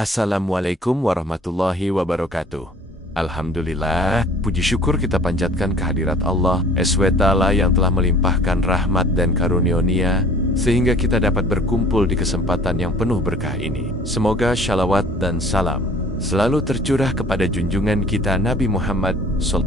Assalamualaikum warahmatullahi wabarakatuh. Alhamdulillah, puji syukur kita panjatkan kehadirat Allah SWT yang telah melimpahkan rahmat dan karunia sehingga kita dapat berkumpul di kesempatan yang penuh berkah ini. Semoga shalawat dan salam selalu tercurah kepada junjungan kita Nabi Muhammad,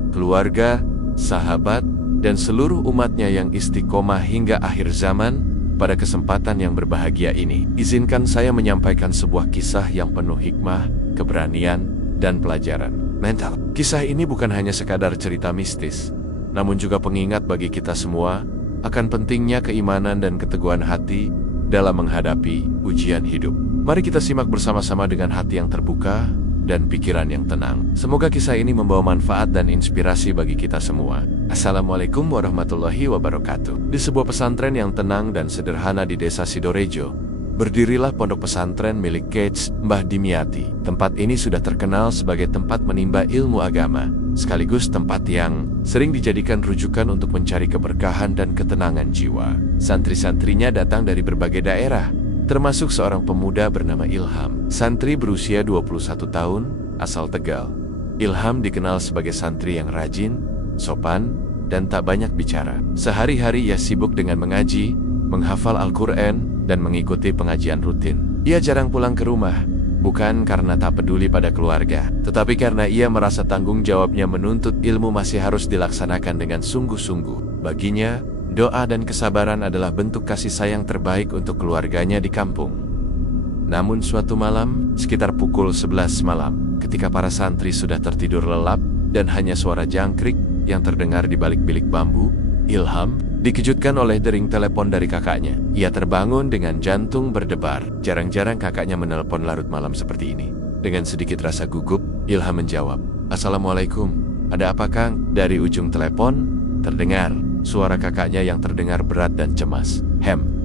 keluarga, sahabat, dan seluruh umatnya yang istiqomah hingga akhir zaman. Pada kesempatan yang berbahagia ini, izinkan saya menyampaikan sebuah kisah yang penuh hikmah, keberanian, dan pelajaran mental. Kisah ini bukan hanya sekadar cerita mistis, namun juga pengingat bagi kita semua akan pentingnya keimanan dan keteguhan hati dalam menghadapi ujian hidup. Mari kita simak bersama-sama dengan hati yang terbuka dan pikiran yang tenang. Semoga kisah ini membawa manfaat dan inspirasi bagi kita semua. Assalamualaikum warahmatullahi wabarakatuh. Di sebuah pesantren yang tenang dan sederhana di desa Sidorejo, berdirilah pondok pesantren milik Keits Mbah Dimyati. Tempat ini sudah terkenal sebagai tempat menimba ilmu agama, sekaligus tempat yang sering dijadikan rujukan untuk mencari keberkahan dan ketenangan jiwa. Santri-santrinya datang dari berbagai daerah, termasuk seorang pemuda bernama Ilham. Santri berusia 21 tahun, asal Tegal. Ilham dikenal sebagai santri yang rajin, sopan, dan tak banyak bicara. Sehari-hari ia sibuk dengan mengaji, menghafal Al-Quran, dan mengikuti pengajian rutin. Ia jarang pulang ke rumah, bukan karena tak peduli pada keluarga, tetapi karena ia merasa tanggung jawabnya menuntut ilmu masih harus dilaksanakan dengan sungguh-sungguh. Baginya, doa dan kesabaran adalah bentuk kasih sayang terbaik untuk keluarganya di kampung. Namun suatu malam, sekitar pukul 11 malam, ketika para santri sudah tertidur lelap dan hanya suara jangkrik yang terdengar di balik bilik bambu, Ilham dikejutkan oleh dering telepon dari kakaknya. Ia terbangun dengan jantung berdebar. Jarang-jarang kakaknya menelpon larut malam seperti ini. Dengan sedikit rasa gugup, Ilham menjawab, "Assalamualaikum. Ada apa, Kang?" Dari ujung telepon terdengar suara kakaknya yang terdengar berat dan cemas.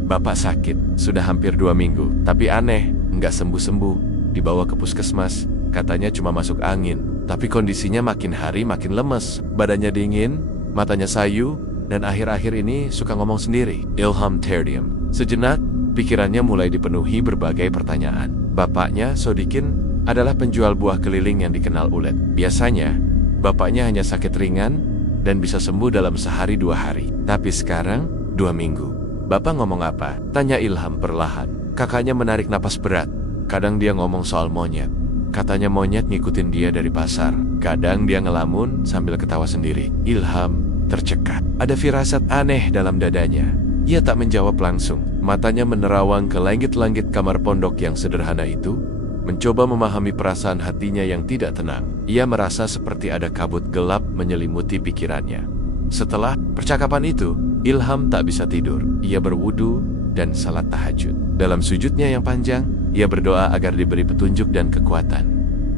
Bapak sakit. Sudah hampir 2 minggu. Tapi aneh, nggak sembuh-sembuh. Dibawa ke puskesmas. Katanya cuma masuk angin. Tapi kondisinya makin hari makin lemes. Badannya dingin, matanya sayu, dan akhir-akhir ini suka ngomong sendiri. Ilham terdiam. Sejenak, pikirannya mulai dipenuhi berbagai pertanyaan. Bapaknya, Sodikin, adalah penjual buah keliling yang dikenal ulet. Biasanya, bapaknya hanya sakit ringan dan bisa sembuh dalam sehari 2 hari. Tapi sekarang, 2 minggu. "Bapak ngomong apa?" tanya Ilham perlahan. Kakaknya menarik napas berat. Kadang dia ngomong soal monyet. Katanya monyet ngikutin dia dari pasar. Kadang dia ngelamun sambil ketawa sendiri. Ilham tercekat. Ada firasat aneh dalam dadanya. Ia tak menjawab langsung. Matanya menerawang ke langit-langit kamar pondok yang sederhana itu, mencoba memahami perasaan hatinya yang tidak tenang. Ia merasa seperti ada kabut gelap menyelimuti pikirannya. Setelah percakapan itu, Ilham tak bisa tidur. Ia berwudu dan salat tahajud. Dalam sujudnya yang panjang, ia berdoa agar diberi petunjuk dan kekuatan.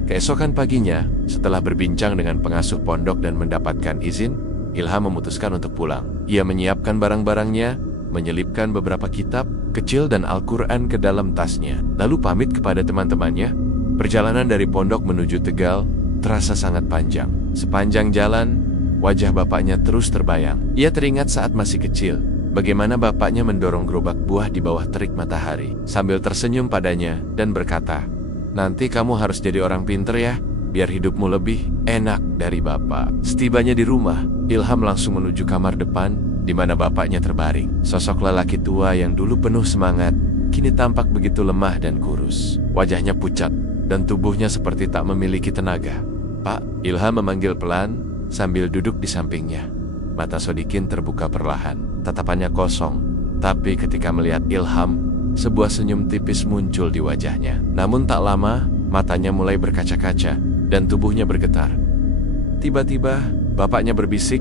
Keesokan paginya, setelah berbincang dengan pengasuh pondok dan mendapatkan izin, Ilham memutuskan untuk pulang. Ia menyiapkan barang-barangnya, menyelipkan beberapa kitab kecil dan Al-Quran ke dalam tasnya, lalu pamit kepada teman-temannya. Perjalanan dari pondok menuju Tegal terasa sangat panjang. Sepanjang jalan, wajah bapaknya terus terbayang. Ia teringat saat masih kecil, bagaimana bapaknya mendorong gerobak buah di bawah terik matahari, sambil tersenyum padanya dan berkata, "Nanti kamu harus jadi orang pinter ya, biar hidupmu lebih enak dari bapak." Setibanya di rumah, Ilham langsung menuju kamar depan, di mana bapaknya terbaring. Sosok lelaki tua yang dulu penuh semangat, kini tampak begitu lemah dan kurus. Wajahnya pucat, dan tubuhnya seperti tak memiliki tenaga. "Pak," Ilham memanggil pelan, sambil duduk di sampingnya. Mata Sodikin terbuka perlahan, tatapannya kosong. Tapi ketika melihat Ilham, sebuah senyum tipis muncul di wajahnya. Namun tak lama, matanya mulai berkaca-kaca, dan tubuhnya bergetar. Tiba-tiba, bapaknya berbisik,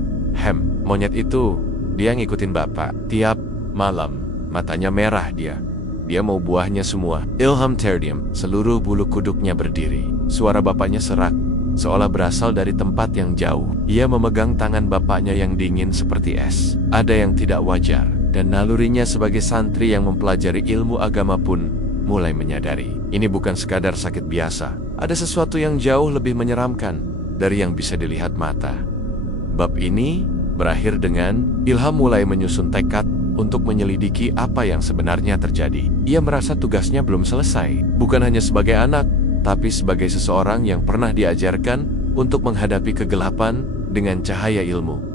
"Monyet itu, dia ngikutin bapak. Tiap malam, matanya merah dia. Dia mau buahnya semua." Ilham terdiam, seluruh bulu kuduknya berdiri. Suara bapaknya serak, seolah berasal dari tempat yang jauh. Ia memegang tangan bapaknya yang dingin seperti es. Ada yang tidak wajar, dan nalurinya sebagai santri yang mempelajari ilmu agama pun mulai menyadari. Ini bukan sekadar sakit biasa. Ada sesuatu yang jauh lebih menyeramkan dari yang bisa dilihat mata. Bab ini berakhir dengan Ilham mulai menyusun tekad untuk menyelidiki apa yang sebenarnya terjadi. Ia merasa tugasnya belum selesai, bukan hanya sebagai anak, tapi sebagai seseorang yang pernah diajarkan untuk menghadapi kegelapan dengan cahaya ilmu.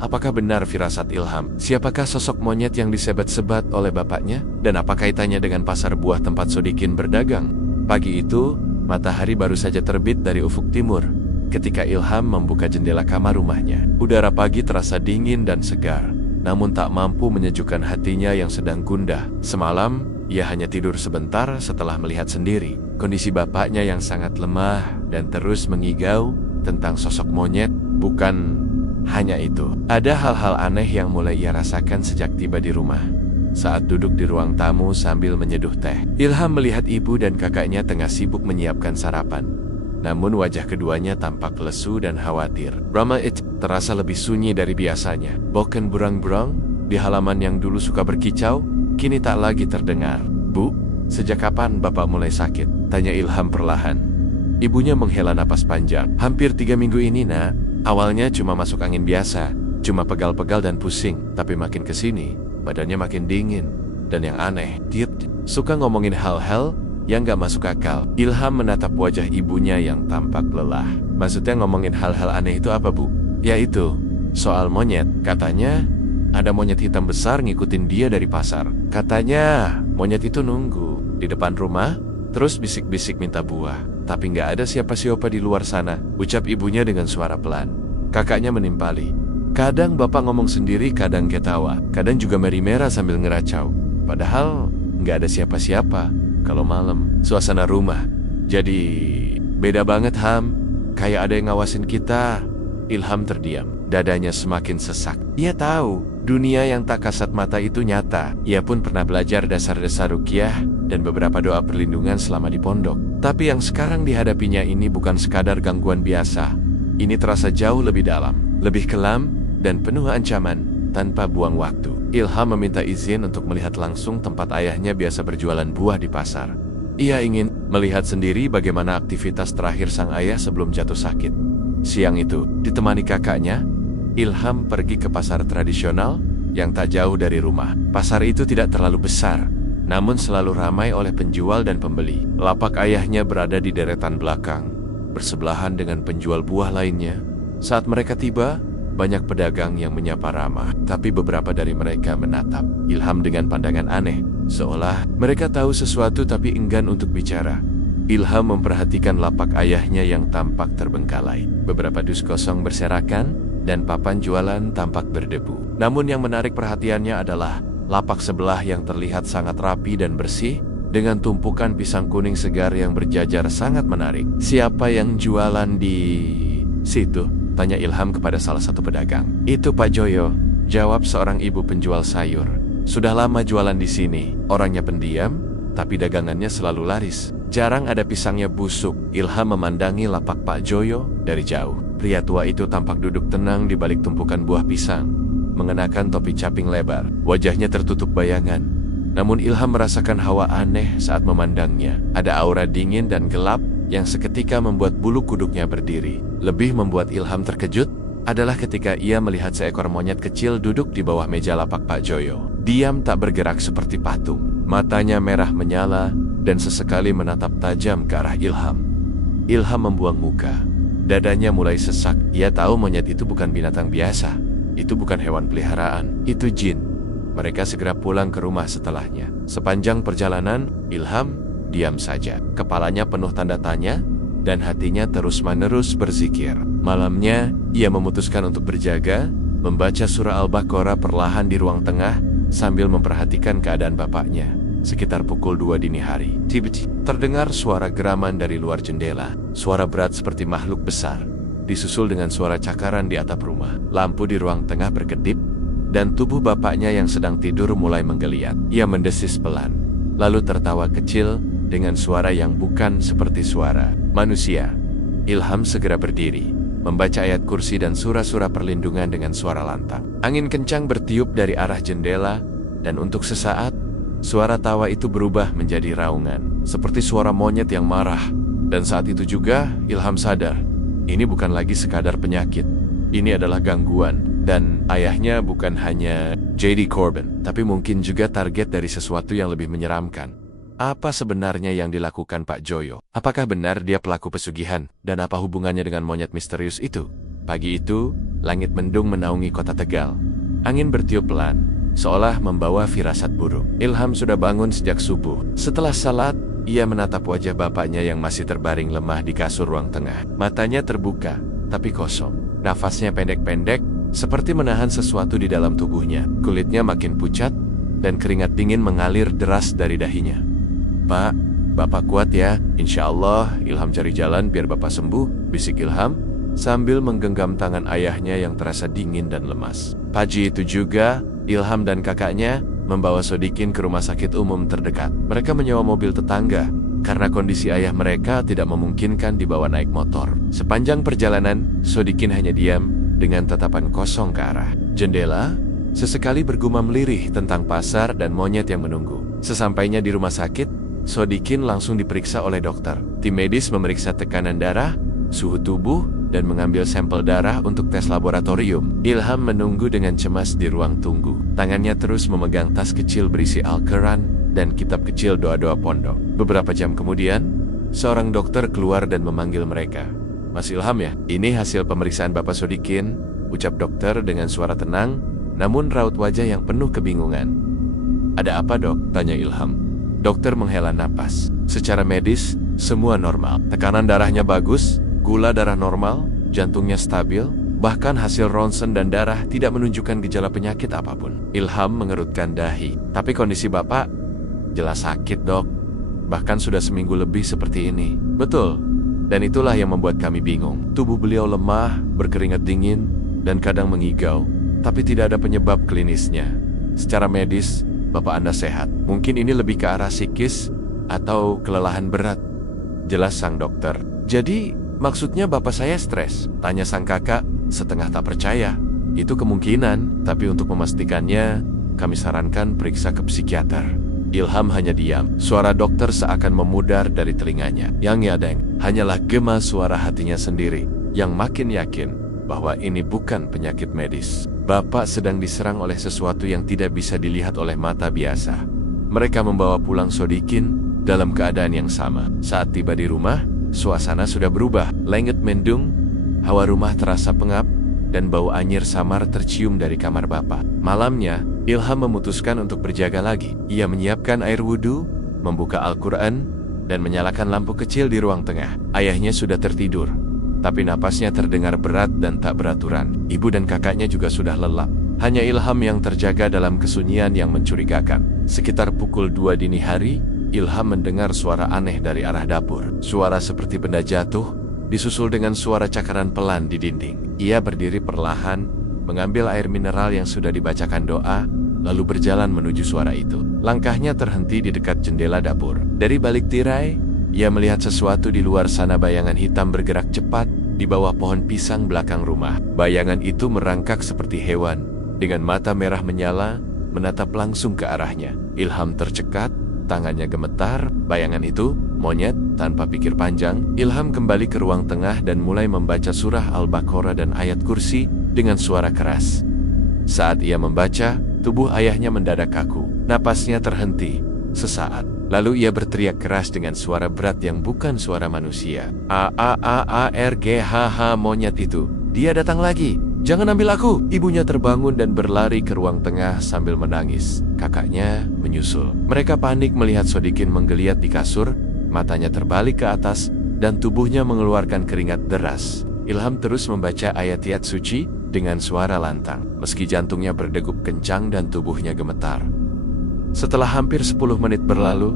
Apakah benar firasat Ilham? Siapakah sosok monyet yang disebat-sebat oleh bapaknya? Dan apa kaitannya dengan pasar buah tempat Sodikin berdagang? Pagi itu, matahari baru saja terbit dari ufuk timur ketika Ilham membuka jendela kamar rumahnya. Udara pagi terasa dingin dan segar, namun tak mampu menyejukkan hatinya yang sedang gundah. Semalam, ia hanya tidur sebentar setelah melihat sendiri kondisi bapaknya yang sangat lemah dan terus mengigau tentang sosok monyet. Bukan hanya itu, ada hal-hal aneh yang mulai ia rasakan sejak tiba di rumah. Saat duduk di ruang tamu sambil menyeduh teh, Ilham melihat ibu dan kakaknya tengah sibuk menyiapkan sarapan. Namun wajah keduanya tampak lesu dan khawatir. Rumah itu terasa lebih sunyi dari biasanya. Boken burang-burang di halaman yang dulu suka berkicau, kini tak lagi terdengar. "Bu, sejak kapan Bapak mulai sakit?" tanya Ilham perlahan. Ibunya menghela napas panjang. "Hampir 3 minggu ini, Nak. Awalnya cuma masuk angin biasa, cuma pegal-pegal dan pusing. Tapi makin kesini, badannya makin dingin. Dan yang aneh, dia suka ngomongin hal-hal yang gak masuk akal." Ilham menatap wajah ibunya yang tampak lelah. "Maksudnya ngomongin hal-hal aneh itu apa, Bu?" "Ya itu, soal monyet. Katanya ada monyet hitam besar ngikutin dia dari pasar. Katanya monyet itu nunggu di depan rumah, terus bisik-bisik minta buah. Tapi gak ada siapa-siapa di luar sana," ucap ibunya dengan suara pelan. Kakaknya menimpali. "Kadang Bapak ngomong sendiri, kadang ketawa, kadang juga meri-mera sambil ngeracau. Padahal gak ada siapa-siapa kalau malam. Suasana rumah jadi beda banget, Ham. Kayak ada yang ngawasin kita." Ilham terdiam. Dadanya semakin sesak. Ia tahu dunia yang tak kasat mata itu nyata. Ia pun pernah belajar dasar-dasar ruqyah dan beberapa doa perlindungan selama di pondok. Tapi yang sekarang dihadapinya ini bukan sekadar gangguan biasa. Ini terasa jauh lebih dalam, lebih kelam, dan penuh ancaman tanpa buang waktu. Ilham meminta izin untuk melihat langsung tempat ayahnya biasa berjualan buah di pasar. Ia ingin melihat sendiri bagaimana aktivitas terakhir sang ayah sebelum jatuh sakit. Siang itu, ditemani kakaknya, Ilham pergi ke pasar tradisional yang tak jauh dari rumah. Pasar itu tidak terlalu besar, namun selalu ramai oleh penjual dan pembeli. Lapak ayahnya berada di deretan belakang, bersebelahan dengan penjual buah lainnya. Saat mereka tiba, banyak pedagang yang menyapa ramah, tapi beberapa dari mereka menatap Ilham dengan pandangan aneh, seolah mereka tahu sesuatu tapi enggan untuk bicara. Ilham memperhatikan lapak ayahnya yang tampak terbengkalai. Beberapa dus kosong berserakan, dan papan jualan tampak berdebu. Namun yang menarik perhatiannya adalah lapak sebelah yang terlihat sangat rapi dan bersih, dengan tumpukan pisang kuning segar yang berjajar sangat menarik. "Siapa yang jualan di situ?" tanya Ilham kepada salah satu pedagang. "Itu Pak Joyo," jawab seorang ibu penjual sayur. "Sudah lama jualan di sini. Orangnya pendiam, tapi dagangannya selalu laris. Jarang ada pisangnya busuk." Ilham memandangi lapak Pak Joyo dari jauh. Pria tua itu tampak duduk tenang di balik tumpukan buah pisang, mengenakan topi caping lebar. Wajahnya tertutup bayangan. Namun Ilham merasakan hawa aneh saat memandangnya. Ada aura dingin dan gelap yang seketika membuat bulu kuduknya berdiri. Lebih membuat Ilham terkejut adalah ketika ia melihat seekor monyet kecil duduk di bawah meja lapak Pak Joyo. Diam tak bergerak seperti patung. Matanya merah menyala dan sesekali menatap tajam ke arah Ilham. Ilham membuang muka. Dadanya mulai sesak. Ia tahu monyet itu bukan binatang biasa. Itu bukan hewan peliharaan. Itu jin. Mereka segera pulang ke rumah setelahnya. Sepanjang perjalanan, Ilham diam saja. Kepalanya penuh tanda tanya, dan hatinya terus-menerus berzikir. Malamnya, ia memutuskan untuk berjaga, membaca surah Al-Baqarah perlahan di ruang tengah, sambil memperhatikan keadaan bapaknya. Sekitar pukul 2 dini hari, tiba-tiba terdengar suara geraman dari luar jendela. Suara berat seperti makhluk besar, disusul dengan suara cakaran di atap rumah. Lampu di ruang tengah berkedip, dan tubuh bapaknya yang sedang tidur mulai menggeliat. Ia mendesis pelan, lalu tertawa kecil dengan suara yang bukan seperti suara manusia. Ilham segera berdiri, membaca ayat kursi dan surah-surah perlindungan dengan suara lantang. Angin kencang bertiup dari arah jendela, dan untuk sesaat, suara tawa itu berubah menjadi raungan, seperti suara monyet yang marah. Dan saat itu juga, Ilham sadar, ini bukan lagi sekadar penyakit. Ini adalah gangguan, dan ayahnya bukan hanya J.D. Corbin, tapi mungkin juga target dari sesuatu yang lebih menyeramkan. Apa sebenarnya yang dilakukan Pak Joyo? Apakah benar dia pelaku pesugihan? Dan apa hubungannya dengan monyet misterius itu? Pagi itu, langit mendung menaungi kota Tegal. Angin bertiup pelan, seolah membawa firasat buruk. Ilham sudah bangun sejak subuh. Setelah salat, ia menatap wajah bapaknya yang masih terbaring lemah di kasur ruang tengah. Matanya terbuka, tapi kosong. Nafasnya pendek-pendek, seperti menahan sesuatu di dalam tubuhnya. Kulitnya makin pucat, dan keringat dingin mengalir deras dari dahinya. Pak, Bapak kuat ya. Insya Allah, Ilham cari jalan biar Bapak sembuh, bisik Ilham, sambil menggenggam tangan ayahnya yang terasa dingin dan lemas. Pagi itu juga, Ilham dan kakaknya membawa Sodikin ke rumah sakit umum terdekat. Mereka menyewa mobil tetangga, karena kondisi ayah mereka tidak memungkinkan dibawa naik motor. Sepanjang perjalanan, Sodikin hanya diam, dengan tatapan kosong ke arah jendela, sesekali bergumam lirih tentang pasar dan monyet yang menunggu. Sesampainya di rumah sakit, Sodikin langsung diperiksa oleh dokter. Tim medis memeriksa tekanan darah, suhu tubuh, dan mengambil sampel darah untuk tes laboratorium. Ilham menunggu dengan cemas di ruang tunggu. Tangannya terus memegang tas kecil berisi Al-Quran dan kitab kecil doa-doa pondok. Beberapa jam kemudian, seorang dokter keluar dan memanggil mereka. Mas Ilham ya? Ini hasil pemeriksaan Bapak Sodikin, ucap dokter dengan suara tenang, namun raut wajah yang penuh kebingungan. Ada apa dok? Tanya Ilham. Dokter menghela napas. Secara medis, semua normal. Tekanan darahnya bagus, gula darah normal, jantungnya stabil, bahkan hasil ronsen dan darah tidak menunjukkan gejala penyakit apapun. Ilham mengerutkan dahi. Tapi kondisi Bapak jelas sakit dok. Bahkan sudah seminggu lebih seperti ini. Betul. Dan itulah yang membuat kami bingung. Tubuh beliau lemah, berkeringat dingin, dan kadang mengigau. Tapi tidak ada penyebab klinisnya. Secara medis, Bapak Anda sehat. Mungkin ini lebih ke arah psikis atau kelelahan berat. Jelas sang dokter. Jadi, maksudnya Bapak saya stres? Tanya sang kakak, setengah tak percaya. Itu kemungkinan, tapi untuk memastikannya, kami sarankan periksa ke psikiater. Ilham hanya diam. Suara dokter seakan memudar dari telinganya. Yang nyadeng, hanyalah gema suara hatinya sendiri, yang makin yakin bahwa ini bukan penyakit medis. Bapak sedang diserang oleh sesuatu yang tidak bisa dilihat oleh mata biasa. Mereka membawa pulang Sodikin dalam keadaan yang sama. Saat tiba di rumah, suasana sudah berubah. Langit mendung, hawa rumah terasa pengap, dan bau anyir samar tercium dari kamar Bapak. Malamnya, Ilham memutuskan untuk berjaga lagi. Ia menyiapkan air wudhu, membuka Al-Quran, dan menyalakan lampu kecil di ruang tengah. Ayahnya sudah tertidur, tapi napasnya terdengar berat dan tak beraturan. Ibu dan kakaknya juga sudah lelap. Hanya Ilham yang terjaga dalam kesunyian yang mencurigakan. Sekitar pukul 2 dini hari, Ilham mendengar suara aneh dari arah dapur. Suara seperti benda jatuh, disusul dengan suara cakaran pelan di dinding. Ia berdiri perlahan, mengambil air mineral yang sudah dibacakan doa, lalu berjalan menuju suara itu. Langkahnya terhenti di dekat jendela dapur. Dari balik tirai, ia melihat sesuatu di luar sana. Bayangan hitam bergerak cepat di bawah pohon pisang belakang rumah. Bayangan itu merangkak seperti hewan, dengan mata merah menyala, menatap langsung ke arahnya. Ilham tercekat, tangannya gemetar. Bayangan itu, monyet, tanpa pikir panjang, Ilham kembali ke ruang tengah dan mulai membaca surah Al-Baqarah dan ayat kursi dengan suara keras. Saat ia membaca, tubuh ayahnya mendadak kaku. Napasnya terhenti sesaat. Lalu ia berteriak keras dengan suara berat yang bukan suara manusia. A-A-A-A-R-G-H-H, monyet itu. Dia datang lagi. Jangan ambil aku. Ibunya terbangun dan berlari ke ruang tengah sambil menangis. Kakaknya menyusul. Mereka panik melihat Sodikin menggeliat di kasur, matanya terbalik ke atas, dan tubuhnya mengeluarkan keringat deras. Ilham terus membaca ayat-ayat suci dengan suara lantang, meski jantungnya berdegup kencang dan tubuhnya gemetar. Setelah hampir 10 menit berlalu,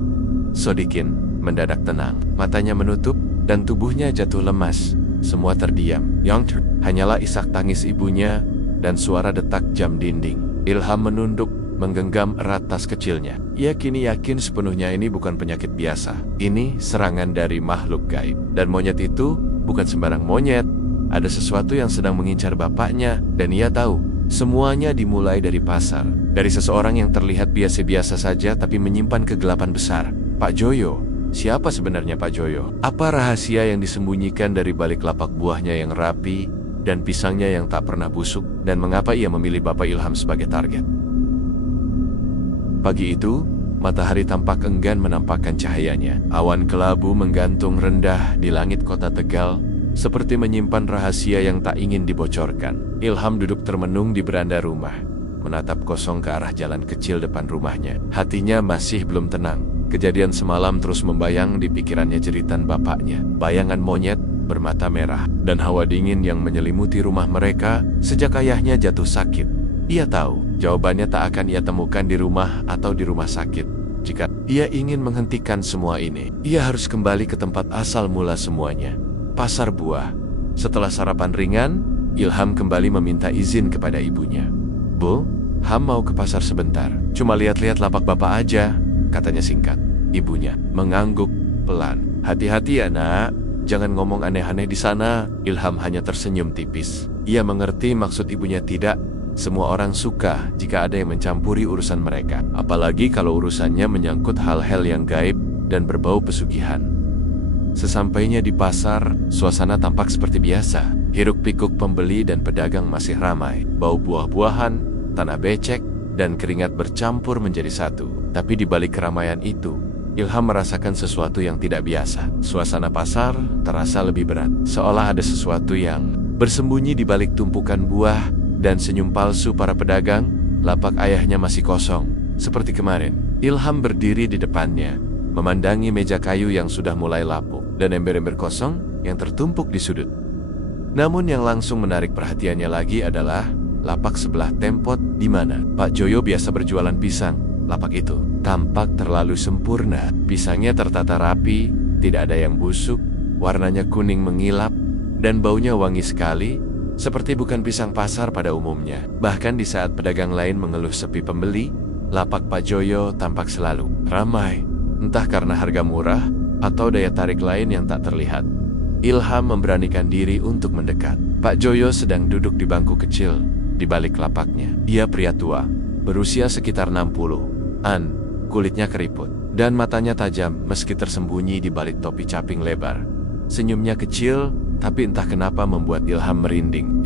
Sodikin mendadak tenang. Matanya menutup dan tubuhnya jatuh lemas. Semua terdiam. Yang hanyalah isak tangis ibunya dan suara detak jam dinding. Ilham menunduk, menggenggam erat tas kecilnya. Ia kini yakin sepenuhnya ini bukan penyakit biasa. Ini serangan dari makhluk gaib. Dan monyet itu bukan sembarang monyet. Ada sesuatu yang sedang mengincar bapaknya, dan ia tahu semuanya dimulai dari pasar. Dari seseorang yang terlihat biasa-biasa saja tapi menyimpan kegelapan besar. Pak Joyo. Siapa sebenarnya Pak Joyo? Apa rahasia yang disembunyikan dari balik lapak buahnya yang rapi dan pisangnya yang tak pernah busuk? Dan mengapa ia memilih Bapak Ilham sebagai target? Pagi itu, Matahari tampak enggan menampakkan cahayanya. Awan kelabu menggantung rendah di langit kota Tegal, seperti menyimpan rahasia yang tak ingin dibocorkan. Ilham duduk termenung di beranda rumah, menatap kosong ke arah jalan kecil depan rumahnya. Hatinya masih belum tenang. Kejadian semalam terus membayang di pikirannya jeritan bapaknya. Bayangan monyet bermata merah dan hawa dingin yang menyelimuti rumah mereka sejak ayahnya jatuh sakit. Ia tahu jawabannya tak akan ia temukan di rumah atau di rumah sakit. Jika ia ingin menghentikan semua ini, ia harus kembali ke tempat asal mula semuanya, pasar buah. Setelah sarapan ringan, Ilham kembali meminta izin kepada ibunya. "Bu, Ham mau ke pasar sebentar. Cuma lihat-lihat lapak bapak aja," katanya singkat. Ibunya mengangguk pelan. "Hati-hati ya nak, jangan ngomong aneh-aneh di sana." Ilham hanya tersenyum tipis. Ia mengerti maksud ibunya tidak. Semua orang suka jika ada yang mencampuri urusan mereka, apalagi kalau urusannya menyangkut hal-hal yang gaib dan berbau pesugihan. Sesampainya di pasar, suasana tampak seperti biasa. Hiruk-pikuk pembeli dan pedagang masih ramai. Bau buah-buahan, tanah becek, dan keringat bercampur menjadi satu. Tapi di balik keramaian itu, Ilham merasakan sesuatu yang tidak biasa. Suasana pasar terasa lebih berat, seolah ada sesuatu yang bersembunyi di balik tumpukan buah dan senyum palsu para pedagang. Lapak ayahnya masih kosong, seperti kemarin. Ilham berdiri di depannya, memandangi meja kayu yang sudah mulai lapuk, dan ember-ember kosong yang tertumpuk di sudut. Namun yang langsung menarik perhatiannya lagi adalah lapak sebelah tempot di mana Pak Joyo biasa berjualan pisang. Lapak itu tampak terlalu sempurna. Pisangnya tertata rapi, tidak ada yang busuk, warnanya kuning mengilap, dan baunya wangi sekali, seperti bukan pisang pasar pada umumnya. Bahkan di saat pedagang lain mengeluh sepi pembeli, lapak Pak Joyo tampak selalu ramai, entah karena harga murah atau daya tarik lain yang tak terlihat. Ilham memberanikan diri untuk mendekat. Pak Joyo sedang duduk di bangku kecil di balik lapaknya. Ia pria tua, berusia sekitar 60-an, kulitnya keriput, dan matanya tajam meski tersembunyi di balik topi caping lebar. Senyumnya kecil, tapi entah kenapa membuat Ilham merinding.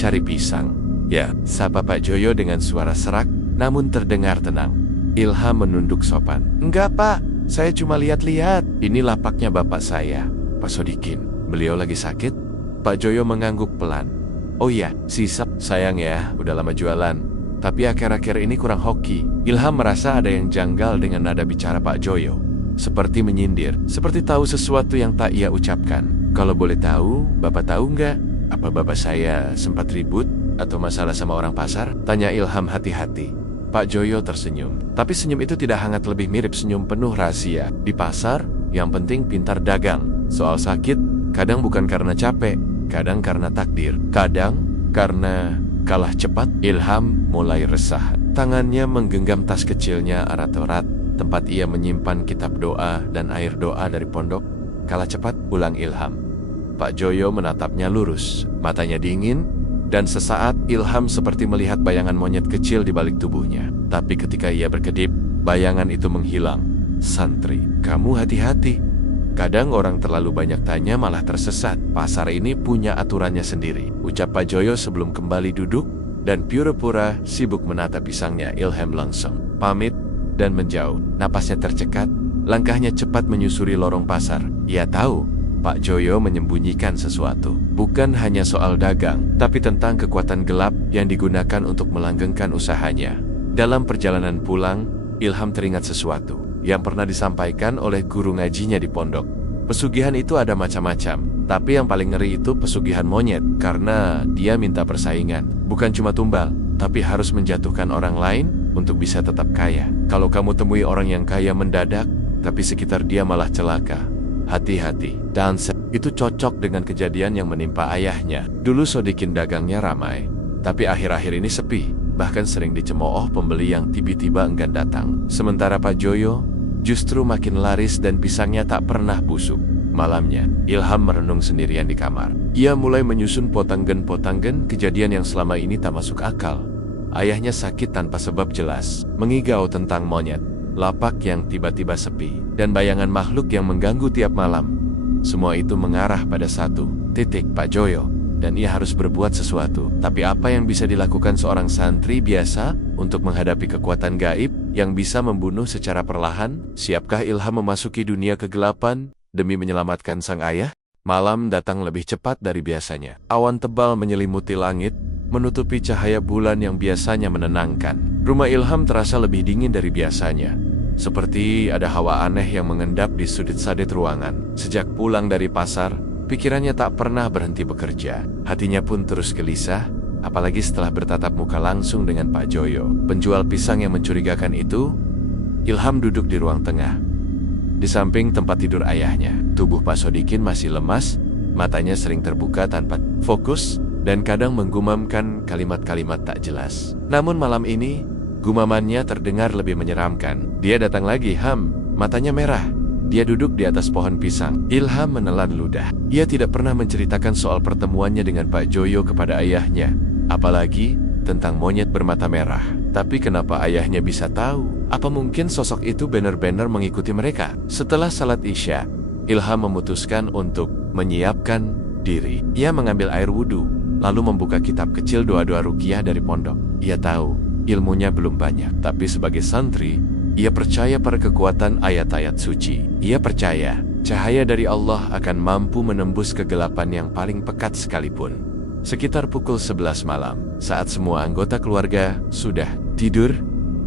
Cari pisang?" "Ya," sapa Pak Joyo dengan suara serak, namun terdengar tenang. Ilham menunduk sopan. "Enggak Pak, saya cuma lihat-lihat. Ini lapaknya bapak saya, Pak Sodikin. Beliau lagi sakit." Pak Joyo mengangguk pelan. "Oh iya, sisa. Sayang ya, udah lama jualan. Tapi akhir-akhir ini kurang hoki." Ilham merasa ada yang janggal dengan nada bicara Pak Joyo. Seperti menyindir, seperti tahu sesuatu yang tak ia ucapkan. "Kalau boleh tahu, Bapak tahu nggak? Apa Bapak saya sempat ribut atau masalah sama orang pasar?" tanya Ilham hati-hati. Pak Joyo tersenyum. Tapi senyum itu tidak hangat, lebih mirip senyum penuh rahasia. Di pasar, yang penting pintar dagang. Soal sakit, kadang bukan karena capek, kadang karena takdir, kadang karena kalah cepat. Ilham mulai resah. Tangannya menggenggam tas kecilnya erat-erat, tempat ia menyimpan kitab doa dan air doa dari pondok. "Kalah cepat?" ulang Ilham. Pak Joyo menatapnya lurus, matanya dingin, dan sesaat Ilham seperti melihat bayangan monyet kecil di balik tubuhnya. Tapi ketika ia berkedip, bayangan itu menghilang. "Santri, kamu hati-hati. Kadang orang terlalu banyak tanya malah tersesat. Pasar ini punya aturannya sendiri," ucap Pak Joyo sebelum kembali duduk dan pura-pura sibuk menata pisangnya. Ilham langsung pamit dan menjauh. Napasnya tercekat, langkahnya cepat menyusuri lorong pasar. Ia tahu Pak Joyo menyembunyikan sesuatu. Bukan hanya soal dagang, tapi tentang kekuatan gelap yang digunakan untuk melanggengkan usahanya. Dalam perjalanan pulang, Ilham teringat sesuatu yang pernah disampaikan oleh guru ngajinya di pondok. Pesugihan itu ada macam-macam, tapi yang paling ngeri itu pesugihan monyet, karena dia minta persaingan. Bukan cuma tumbal, tapi harus menjatuhkan orang lain untuk bisa tetap kaya. Kalau kamu temui orang yang kaya mendadak, tapi sekitar dia malah celaka, hati-hati. Dan itu cocok dengan kejadian yang menimpa ayahnya. Dulu Sodikin dagangnya ramai, tapi akhir-akhir ini sepi. Bahkan sering dicemooh pembeli yang tiba-tiba enggan datang. Sementara Pak Joyo justru makin laris dan pisangnya tak pernah busuk. Malamnya, Ilham merenung sendirian di kamar. Ia mulai menyusun potanggen-potanggen kejadian yang selama ini tak masuk akal. Ayahnya sakit tanpa sebab jelas, mengigau tentang monyet, lapak yang tiba-tiba sepi, dan bayangan makhluk yang mengganggu tiap malam. Semua itu mengarah pada satu titik, Pak Joyo. dan ia harus berbuat sesuatu. Tapi apa yang bisa dilakukan seorang santri biasa untuk menghadapi kekuatan gaib yang bisa membunuh secara perlahan? Siapkah Ilham memasuki dunia kegelapan demi menyelamatkan sang ayah? Malam datang lebih cepat dari biasanya. Awan tebal menyelimuti langit, menutupi cahaya bulan yang biasanya menenangkan. Rumah Ilham terasa lebih dingin dari biasanya. Seperti ada hawa aneh yang mengendap di sudut-sudut ruangan. Sejak pulang dari pasar, pikirannya tak pernah berhenti bekerja. Hatinya pun terus gelisah, apalagi setelah bertatap muka langsung dengan Pak Joyo, penjual pisang yang mencurigakan itu. Ilham duduk di ruang tengah, di samping tempat tidur ayahnya. Tubuh Pak Sodikin masih lemas, matanya sering terbuka tanpa fokus, dan kadang menggumamkan kalimat-kalimat tak jelas. Namun malam ini, gumamannya terdengar lebih menyeramkan. Dia datang lagi, matanya merah. Dia duduk di atas pohon pisang. Ilham menelan ludah. Ia tidak pernah menceritakan soal pertemuannya dengan Pak Joyo kepada ayahnya, apalagi tentang monyet bermata merah. Tapi kenapa ayahnya bisa tahu? Apa mungkin sosok itu benar-benar mengikuti mereka? Setelah salat Isya, Ilham memutuskan untuk menyiapkan diri. Ia mengambil air wudhu, lalu membuka kitab kecil doa-doa ruqyah dari pondok. Ia tahu ilmunya belum banyak, tapi sebagai santri, ia percaya pada kekuatan ayat-ayat suci. Ia percaya cahaya dari Allah akan mampu menembus kegelapan yang paling pekat sekalipun. Sekitar pukul 11 malam, saat semua anggota keluarga sudah tidur,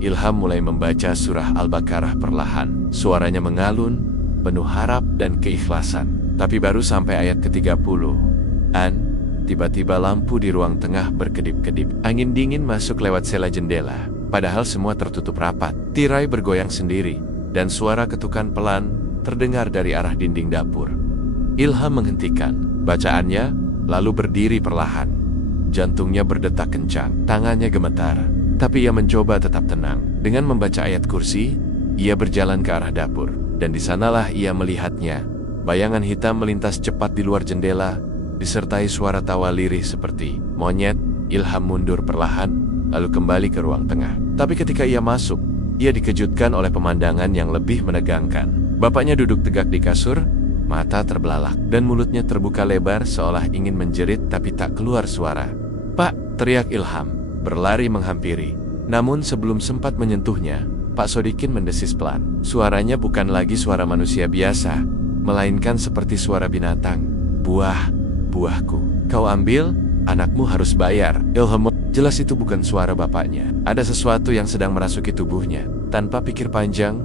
Ilham mulai membaca surah Al-Baqarah perlahan. Suaranya mengalun, penuh harap dan keikhlasan. Tapi baru sampai ayat ke-30, tiba-tiba lampu di ruang tengah berkedip-kedip. Angin dingin masuk lewat sela jendela, padahal semua tertutup rapat. Tirai bergoyang sendiri, dan suara ketukan pelan terdengar dari arah dinding dapur. Ilham menghentikan bacaannya, lalu berdiri perlahan. Jantungnya berdetak kencang, tangannya gemetar. Tapi ia mencoba tetap tenang. Dengan membaca ayat kursi, ia berjalan ke arah dapur. Dan di sanalah ia melihatnya. Bayangan hitam melintas cepat di luar jendela, disertai suara tawa lirih seperti monyet. Ilham mundur perlahan, lalu kembali ke ruang tengah. Tapi ketika ia masuk, ia dikejutkan oleh pemandangan yang lebih menegangkan. Bapaknya duduk tegak di kasur, mata terbelalak, dan mulutnya terbuka lebar seolah ingin menjerit tapi tak keluar suara. "Pak!" teriak Ilham, berlari menghampiri. Namun sebelum sempat menyentuhnya, Pak Sodikin mendesis pelan. Suaranya bukan lagi suara manusia biasa, melainkan seperti suara binatang. Buahku, kau ambil, anakmu harus bayar." Ilham jelas itu bukan suara bapaknya. Ada sesuatu yang sedang merasuki tubuhnya. Tanpa pikir panjang,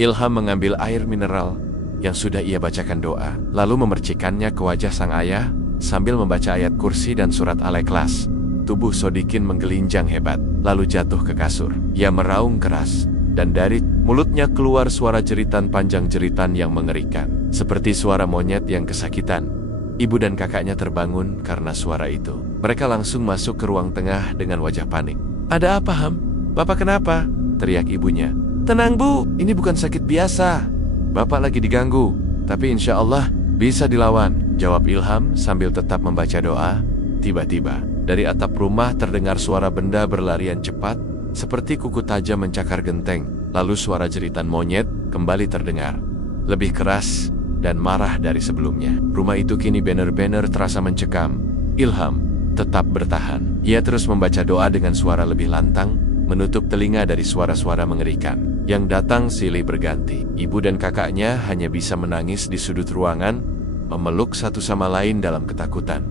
Ilham mengambil air mineral yang sudah ia bacakan doa, lalu memercikannya ke wajah sang ayah sambil membaca ayat kursi dan surat Al-Ikhlas. Tubuh Sodikin menggelinjang hebat, lalu jatuh ke kasur. Ia meraung keras, dan dari mulutnya keluar suara jeritan panjang, jeritan yang mengerikan, seperti suara monyet yang kesakitan. Ibu dan kakaknya terbangun karena suara itu. Mereka langsung masuk ke ruang tengah dengan wajah panik. "Ada apa, Ham? Bapak kenapa?" teriak ibunya. "Tenang, Bu, ini bukan sakit biasa. Bapak lagi diganggu, tapi insya Allah bisa dilawan," jawab Ilham sambil tetap membaca doa. Tiba-tiba, dari atap rumah terdengar suara benda berlarian cepat, seperti kuku tajam mencakar genteng. Lalu suara jeritan monyet kembali terdengar, lebih keras dan marah dari sebelumnya. Rumah itu kini benar-benar terasa mencekam. Ilham tetap bertahan. Ia terus membaca doa dengan suara lebih lantang, menutup telinga dari suara-suara mengerikan yang datang silih berganti. Ibu dan kakaknya hanya bisa menangis di sudut ruangan, memeluk satu sama lain dalam ketakutan.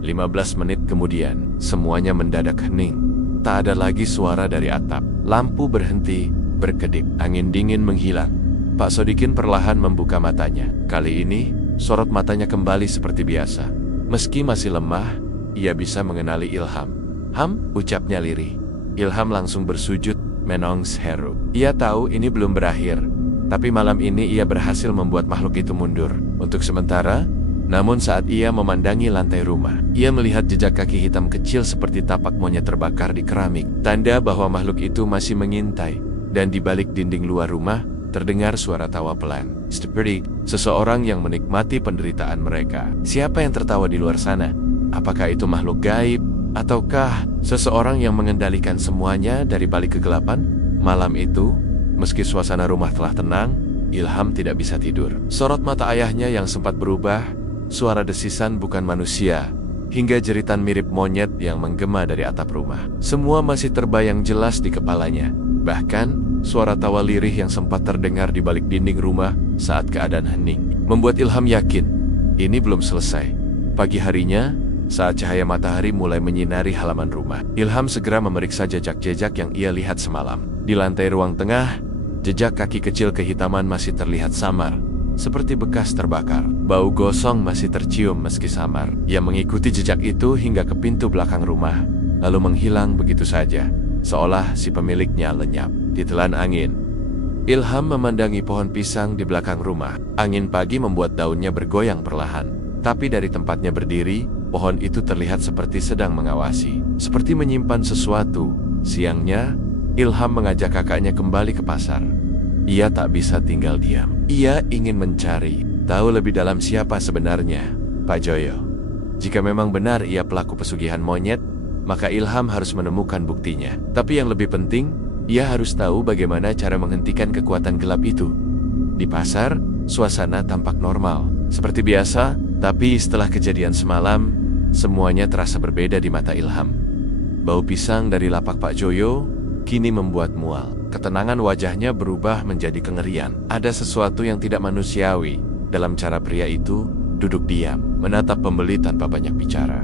15 menit kemudian, semuanya mendadak hening. Tak ada lagi suara dari atap. Lampu berhenti berkedip. Angin dingin menghilang. Pak Sodikin perlahan membuka matanya. Kali ini, sorot matanya kembali seperti biasa. Meski masih lemah, ia bisa mengenali Ilham. "Ham," ucapnya lirih. Ilham langsung bersujud, menongs heru. Ia tahu ini belum berakhir, tapi malam ini ia berhasil membuat makhluk itu mundur. Untuk sementara, namun saat ia memandangi lantai rumah, ia melihat jejak kaki hitam kecil seperti tapak monyet terbakar di keramik. Tanda bahwa makhluk itu masih mengintai. Dan di balik dinding luar rumah, terdengar suara tawa pelan, seperti seseorang yang menikmati penderitaan mereka. Siapa yang tertawa di luar sana? Apakah itu makhluk gaib? Ataukah seseorang yang mengendalikan semuanya dari balik kegelapan? Malam itu, meski suasana rumah telah tenang, Ilham tidak bisa tidur. Sorot mata ayahnya yang sempat berubah, suara desisan bukan manusia, hingga jeritan mirip monyet yang menggema dari atap rumah. Semua masih terbayang jelas di kepalanya. Bahkan, suara tawa lirih yang sempat terdengar di balik dinding rumah saat keadaan hening membuat Ilham yakin ini belum selesai. Pagi harinya, saat cahaya matahari mulai menyinari halaman rumah, Ilham segera memeriksa jejak-jejak yang ia lihat semalam. Di lantai ruang tengah, jejak kaki kecil kehitaman masih terlihat samar, seperti bekas terbakar. Bau gosong masih tercium meski samar. Ia mengikuti jejak itu hingga ke pintu belakang rumah, lalu menghilang begitu saja, seolah si pemiliknya lenyap ditelan angin. Ilham memandangi pohon pisang di belakang rumah. Angin pagi membuat daunnya bergoyang perlahan, tapi dari tempatnya berdiri, pohon itu terlihat seperti sedang mengawasi, seperti menyimpan sesuatu. Siangnya, Ilham mengajak kakaknya kembali ke pasar. Ia tak bisa tinggal diam. Ia ingin mencari tahu lebih dalam siapa sebenarnya Pak Joyo. Jika memang benar ia pelaku pesugihan monyet, maka Ilham harus menemukan buktinya. Tapi yang lebih penting, ia harus tahu bagaimana cara menghentikan kekuatan gelap itu. Di pasar, suasana tampak normal, seperti biasa, tapi setelah kejadian semalam, semuanya terasa berbeda di mata Ilham. Bau pisang dari lapak Pak Joyo kini membuat mual. Ketenangan wajahnya berubah menjadi kengerian. Ada sesuatu yang tidak manusiawi dalam cara pria itu duduk diam, menatap pembeli tanpa banyak bicara.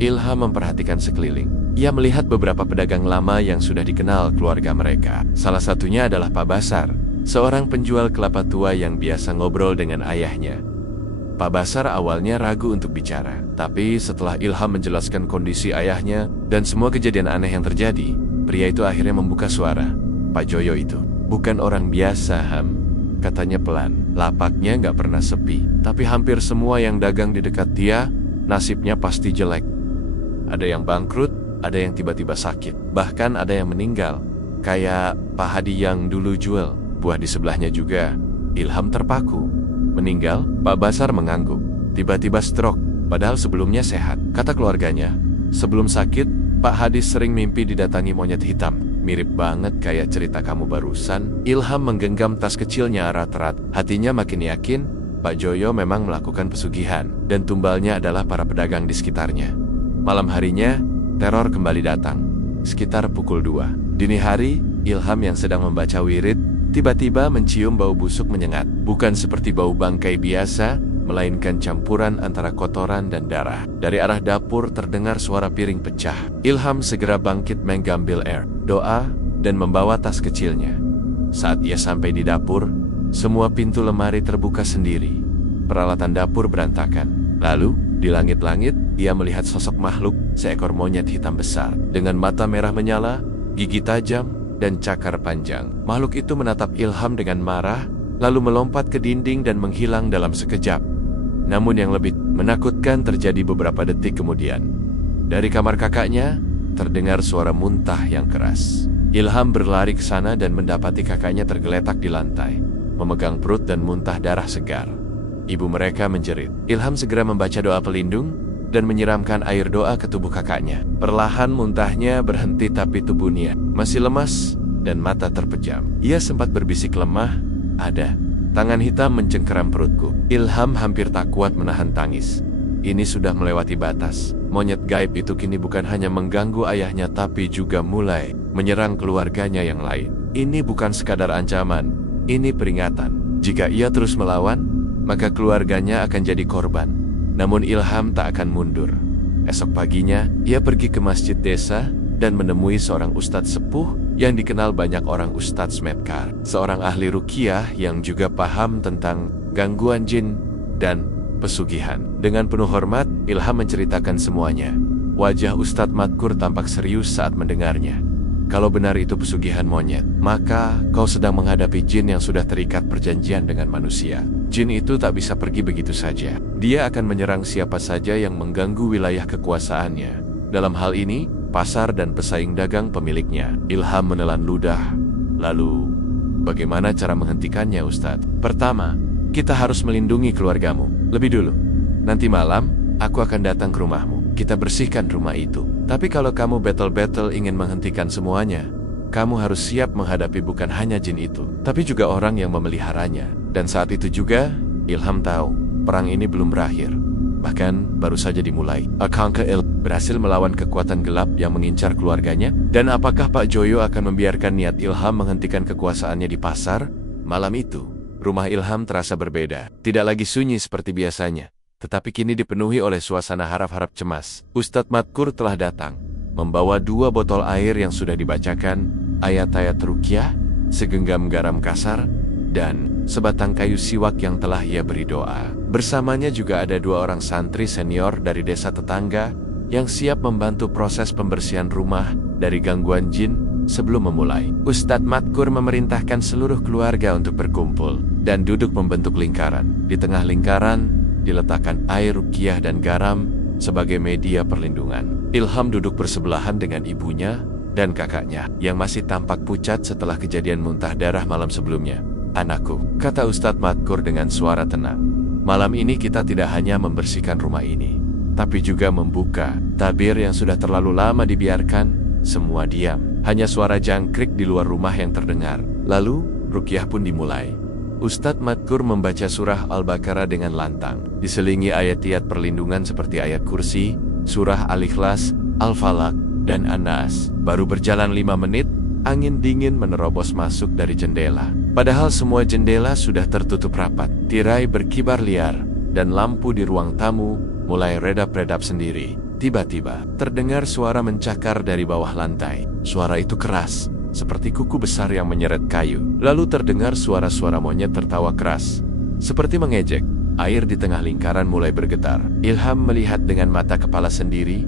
Ilham memperhatikan sekeliling. Ia melihat beberapa pedagang lama yang sudah dikenal keluarga mereka. Salah satunya adalah Pak Basar, seorang penjual kelapa tua yang biasa ngobrol dengan ayahnya. Pak Basar awalnya ragu untuk bicara, tapi setelah Ilham menjelaskan kondisi ayahnya dan semua kejadian aneh yang terjadi, pria itu akhirnya membuka suara. Pak Joyo itu bukan orang biasa, Ham, katanya pelan. Lapaknya nggak pernah sepi, tapi hampir semua yang dagang di dekat dia, nasibnya pasti jelek. Ada yang bangkrut, ada yang tiba-tiba sakit, bahkan ada yang meninggal, kayak Pak Hadi yang dulu jual buah di sebelahnya juga. Ilham terpaku. Meninggal? Pak Basar mengangguk. Tiba-tiba stroke, padahal sebelumnya sehat. Kata keluarganya, sebelum sakit, Pak Hadi sering mimpi didatangi monyet hitam. Mirip banget kayak cerita kamu barusan. Ilham menggenggam tas kecilnya erat-erat. Hatinya makin yakin Pak Joyo memang melakukan pesugihan, dan tumbalnya adalah para pedagang di sekitarnya. Malam harinya, teror kembali datang. Sekitar pukul 2 dini hari, Ilham yang sedang membaca wirid tiba-tiba mencium bau busuk menyengat. Bukan seperti bau bangkai biasa, melainkan campuran antara kotoran dan darah. Dari arah dapur terdengar suara piring pecah. Ilham segera bangkit mengambil air, doa, dan membawa tas kecilnya. Saat ia sampai di dapur, semua pintu lemari terbuka sendiri. Peralatan dapur berantakan. Lalu, di langit-langit, ia melihat sosok makhluk, seekor monyet hitam besar, dengan mata merah menyala, gigi tajam, dan cakar panjang. Makhluk itu menatap Ilham dengan marah, lalu melompat ke dinding dan menghilang dalam sekejap. Namun yang lebih menakutkan terjadi beberapa detik kemudian. Dari kamar kakaknya, terdengar suara muntah yang keras. Ilham berlari ke sana dan mendapati kakaknya tergeletak di lantai, memegang perut dan muntah darah segar. Ibu mereka menjerit. Ilham segera membaca doa pelindung dan menyiramkan air doa ke tubuh kakaknya. Perlahan muntahnya berhenti, tapi tubuhnya masih lemas dan mata terpejam. Ia sempat berbisik lemah, "Ada tangan hitam mencengkeram perutku." Ilham hampir tak kuat menahan tangis. Ini sudah melewati batas. Monyet gaib itu kini bukan hanya mengganggu ayahnya, tapi juga mulai menyerang keluarganya yang lain. Ini bukan sekadar ancaman, ini peringatan. Jika ia terus melawan, maka keluarganya akan jadi korban. Namun Ilham tak akan mundur. Esok paginya, ia pergi ke masjid desa dan menemui seorang ustadz sepuh yang dikenal banyak orang, Ustadz Medkar, seorang ahli ruqyah yang juga paham tentang gangguan jin dan pesugihan. Dengan penuh hormat, Ilham menceritakan semuanya. Wajah Ustadz Madkur tampak serius saat mendengarnya. Kalau benar itu pesugihan monyet, maka kau sedang menghadapi jin yang sudah terikat perjanjian dengan manusia. Jin itu tak bisa pergi begitu saja. Dia akan menyerang siapa saja yang mengganggu wilayah kekuasaannya. Dalam hal ini, pasar dan pesaing dagang pemiliknya. Ilham menelan ludah. Lalu, bagaimana cara menghentikannya, Ustadz? Pertama, kita harus melindungi keluargamu. Lebih dulu, nanti malam, aku akan datang ke rumahmu. Kita bersihkan rumah itu. Tapi kalau kamu battle-battle ingin menghentikan semuanya, kamu harus siap menghadapi bukan hanya jin itu, tapi juga orang yang memeliharanya. Dan saat itu juga, Ilham tahu, perang ini belum berakhir. Bahkan baru saja dimulai, Akankah Ilham berhasil melawan kekuatan gelap yang mengincar keluarganya? Dan apakah Pak Joyo akan membiarkan niat Ilham menghentikan kekuasaannya di pasar? Malam itu, rumah Ilham terasa berbeda. Tidak lagi sunyi seperti biasanya, tetapi kini dipenuhi oleh suasana harap-harap cemas. Ustadz Madkur telah datang, membawa 2 botol air yang sudah dibacakan, ayat-ayat ruqyah, segenggam garam kasar, dan sebatang kayu siwak yang telah ia beri doa. Bersamanya juga ada 2 orang santri senior dari desa tetangga yang siap membantu proses pembersihan rumah dari gangguan jin sebelum memulai. Ustadz Madkur memerintahkan seluruh keluarga untuk berkumpul dan duduk membentuk lingkaran. Di tengah lingkaran diletakkan air ruqyah dan garam sebagai media perlindungan. Ilham duduk bersebelahan dengan ibunya dan kakaknya yang masih tampak pucat setelah kejadian muntah darah malam sebelumnya. "Anakku," kata Ustadz Madkur dengan suara tenang, "malam ini kita tidak hanya membersihkan rumah ini, tapi juga membuka tabir yang sudah terlalu lama dibiarkan." Semua diam, hanya suara jangkrik di luar rumah yang terdengar. Lalu, ruqyah pun dimulai. Ustadz Madkur membaca surah Al-Baqarah dengan lantang, diselingi ayat-ayat perlindungan seperti ayat kursi, surah Al-Ikhlas, Al-Falaq, dan An-Nas. Baru berjalan 5 menit, angin dingin menerobos masuk dari jendela. Padahal semua jendela sudah tertutup rapat. Tirai berkibar liar, dan lampu di ruang tamu mulai redap-redap sendiri. Tiba-tiba, terdengar suara mencakar dari bawah lantai. Suara itu keras, seperti kuku besar yang menyeret kayu. Lalu terdengar suara-suara monyet tertawa keras, seperti mengejek. Air di tengah lingkaran mulai bergetar. Ilham melihat dengan mata kepala sendiri,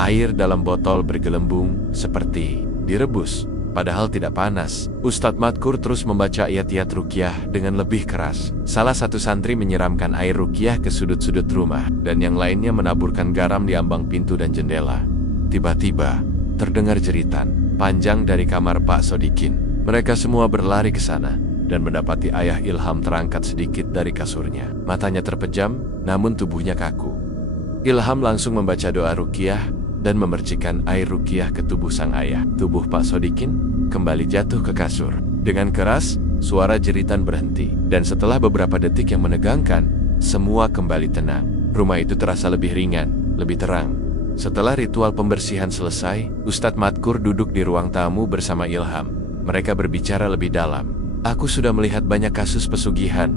air dalam botol bergelembung seperti direbus, padahal tidak panas. Ustadz Madkur terus membaca ayat-ayat ruqyah dengan lebih keras. Salah satu santri menyiramkan air ruqyah ke sudut-sudut rumah, dan yang lainnya menaburkan garam di ambang pintu dan jendela. Tiba-tiba, terdengar jeritan panjang dari kamar Pak Sodikin. Mereka semua berlari ke sana dan mendapati ayah Ilham terangkat sedikit dari kasurnya. Matanya terpejam, namun tubuhnya kaku. Ilham langsung membaca doa ruqyah dan memercikkan air ruqyah ke tubuh sang ayah. Tubuh Pak Sodikin kembali jatuh ke kasur. Dengan keras, suara jeritan berhenti. Dan setelah beberapa detik yang menegangkan, semua kembali tenang. Rumah itu terasa lebih ringan, lebih terang. Setelah ritual pembersihan selesai, Ustadz Madkur duduk di ruang tamu bersama Ilham. Mereka berbicara lebih dalam. "Aku sudah melihat banyak kasus pesugihan,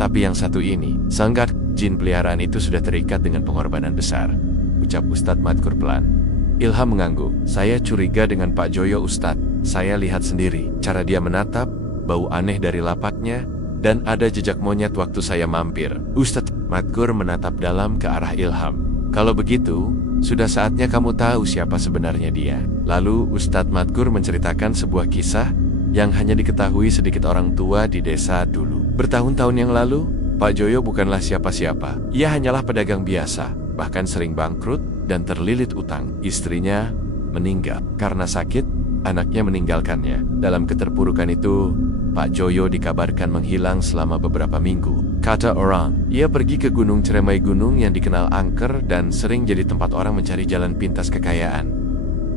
tapi yang satu ini, sanggar jin peliharaan itu sudah terikat dengan pengorbanan besar," ucap Ustadz Madkur pelan. Ilham mengangguk. "Saya curiga dengan Pak Joyo, Ustadz. Saya lihat sendiri cara dia menatap, bau aneh dari lapaknya, dan ada jejak monyet waktu saya mampir." Ustadz Madkur menatap dalam ke arah Ilham. "Kalau begitu, sudah saatnya kamu tahu siapa sebenarnya dia." Lalu Ustadz Madkur menceritakan sebuah kisah yang hanya diketahui sedikit orang tua di desa dulu. Bertahun-tahun yang lalu, Pak Joyo bukanlah siapa-siapa. Ia hanyalah pedagang biasa, bahkan sering bangkrut dan terlilit utang. Istrinya meninggal karena sakit, anaknya meninggalkannya. Dalam keterpurukan itu, Pak Joyo dikabarkan menghilang selama beberapa minggu. Kata orang, ia pergi ke Gunung Ceremai, gunung yang dikenal angker dan sering jadi tempat orang mencari jalan pintas kekayaan.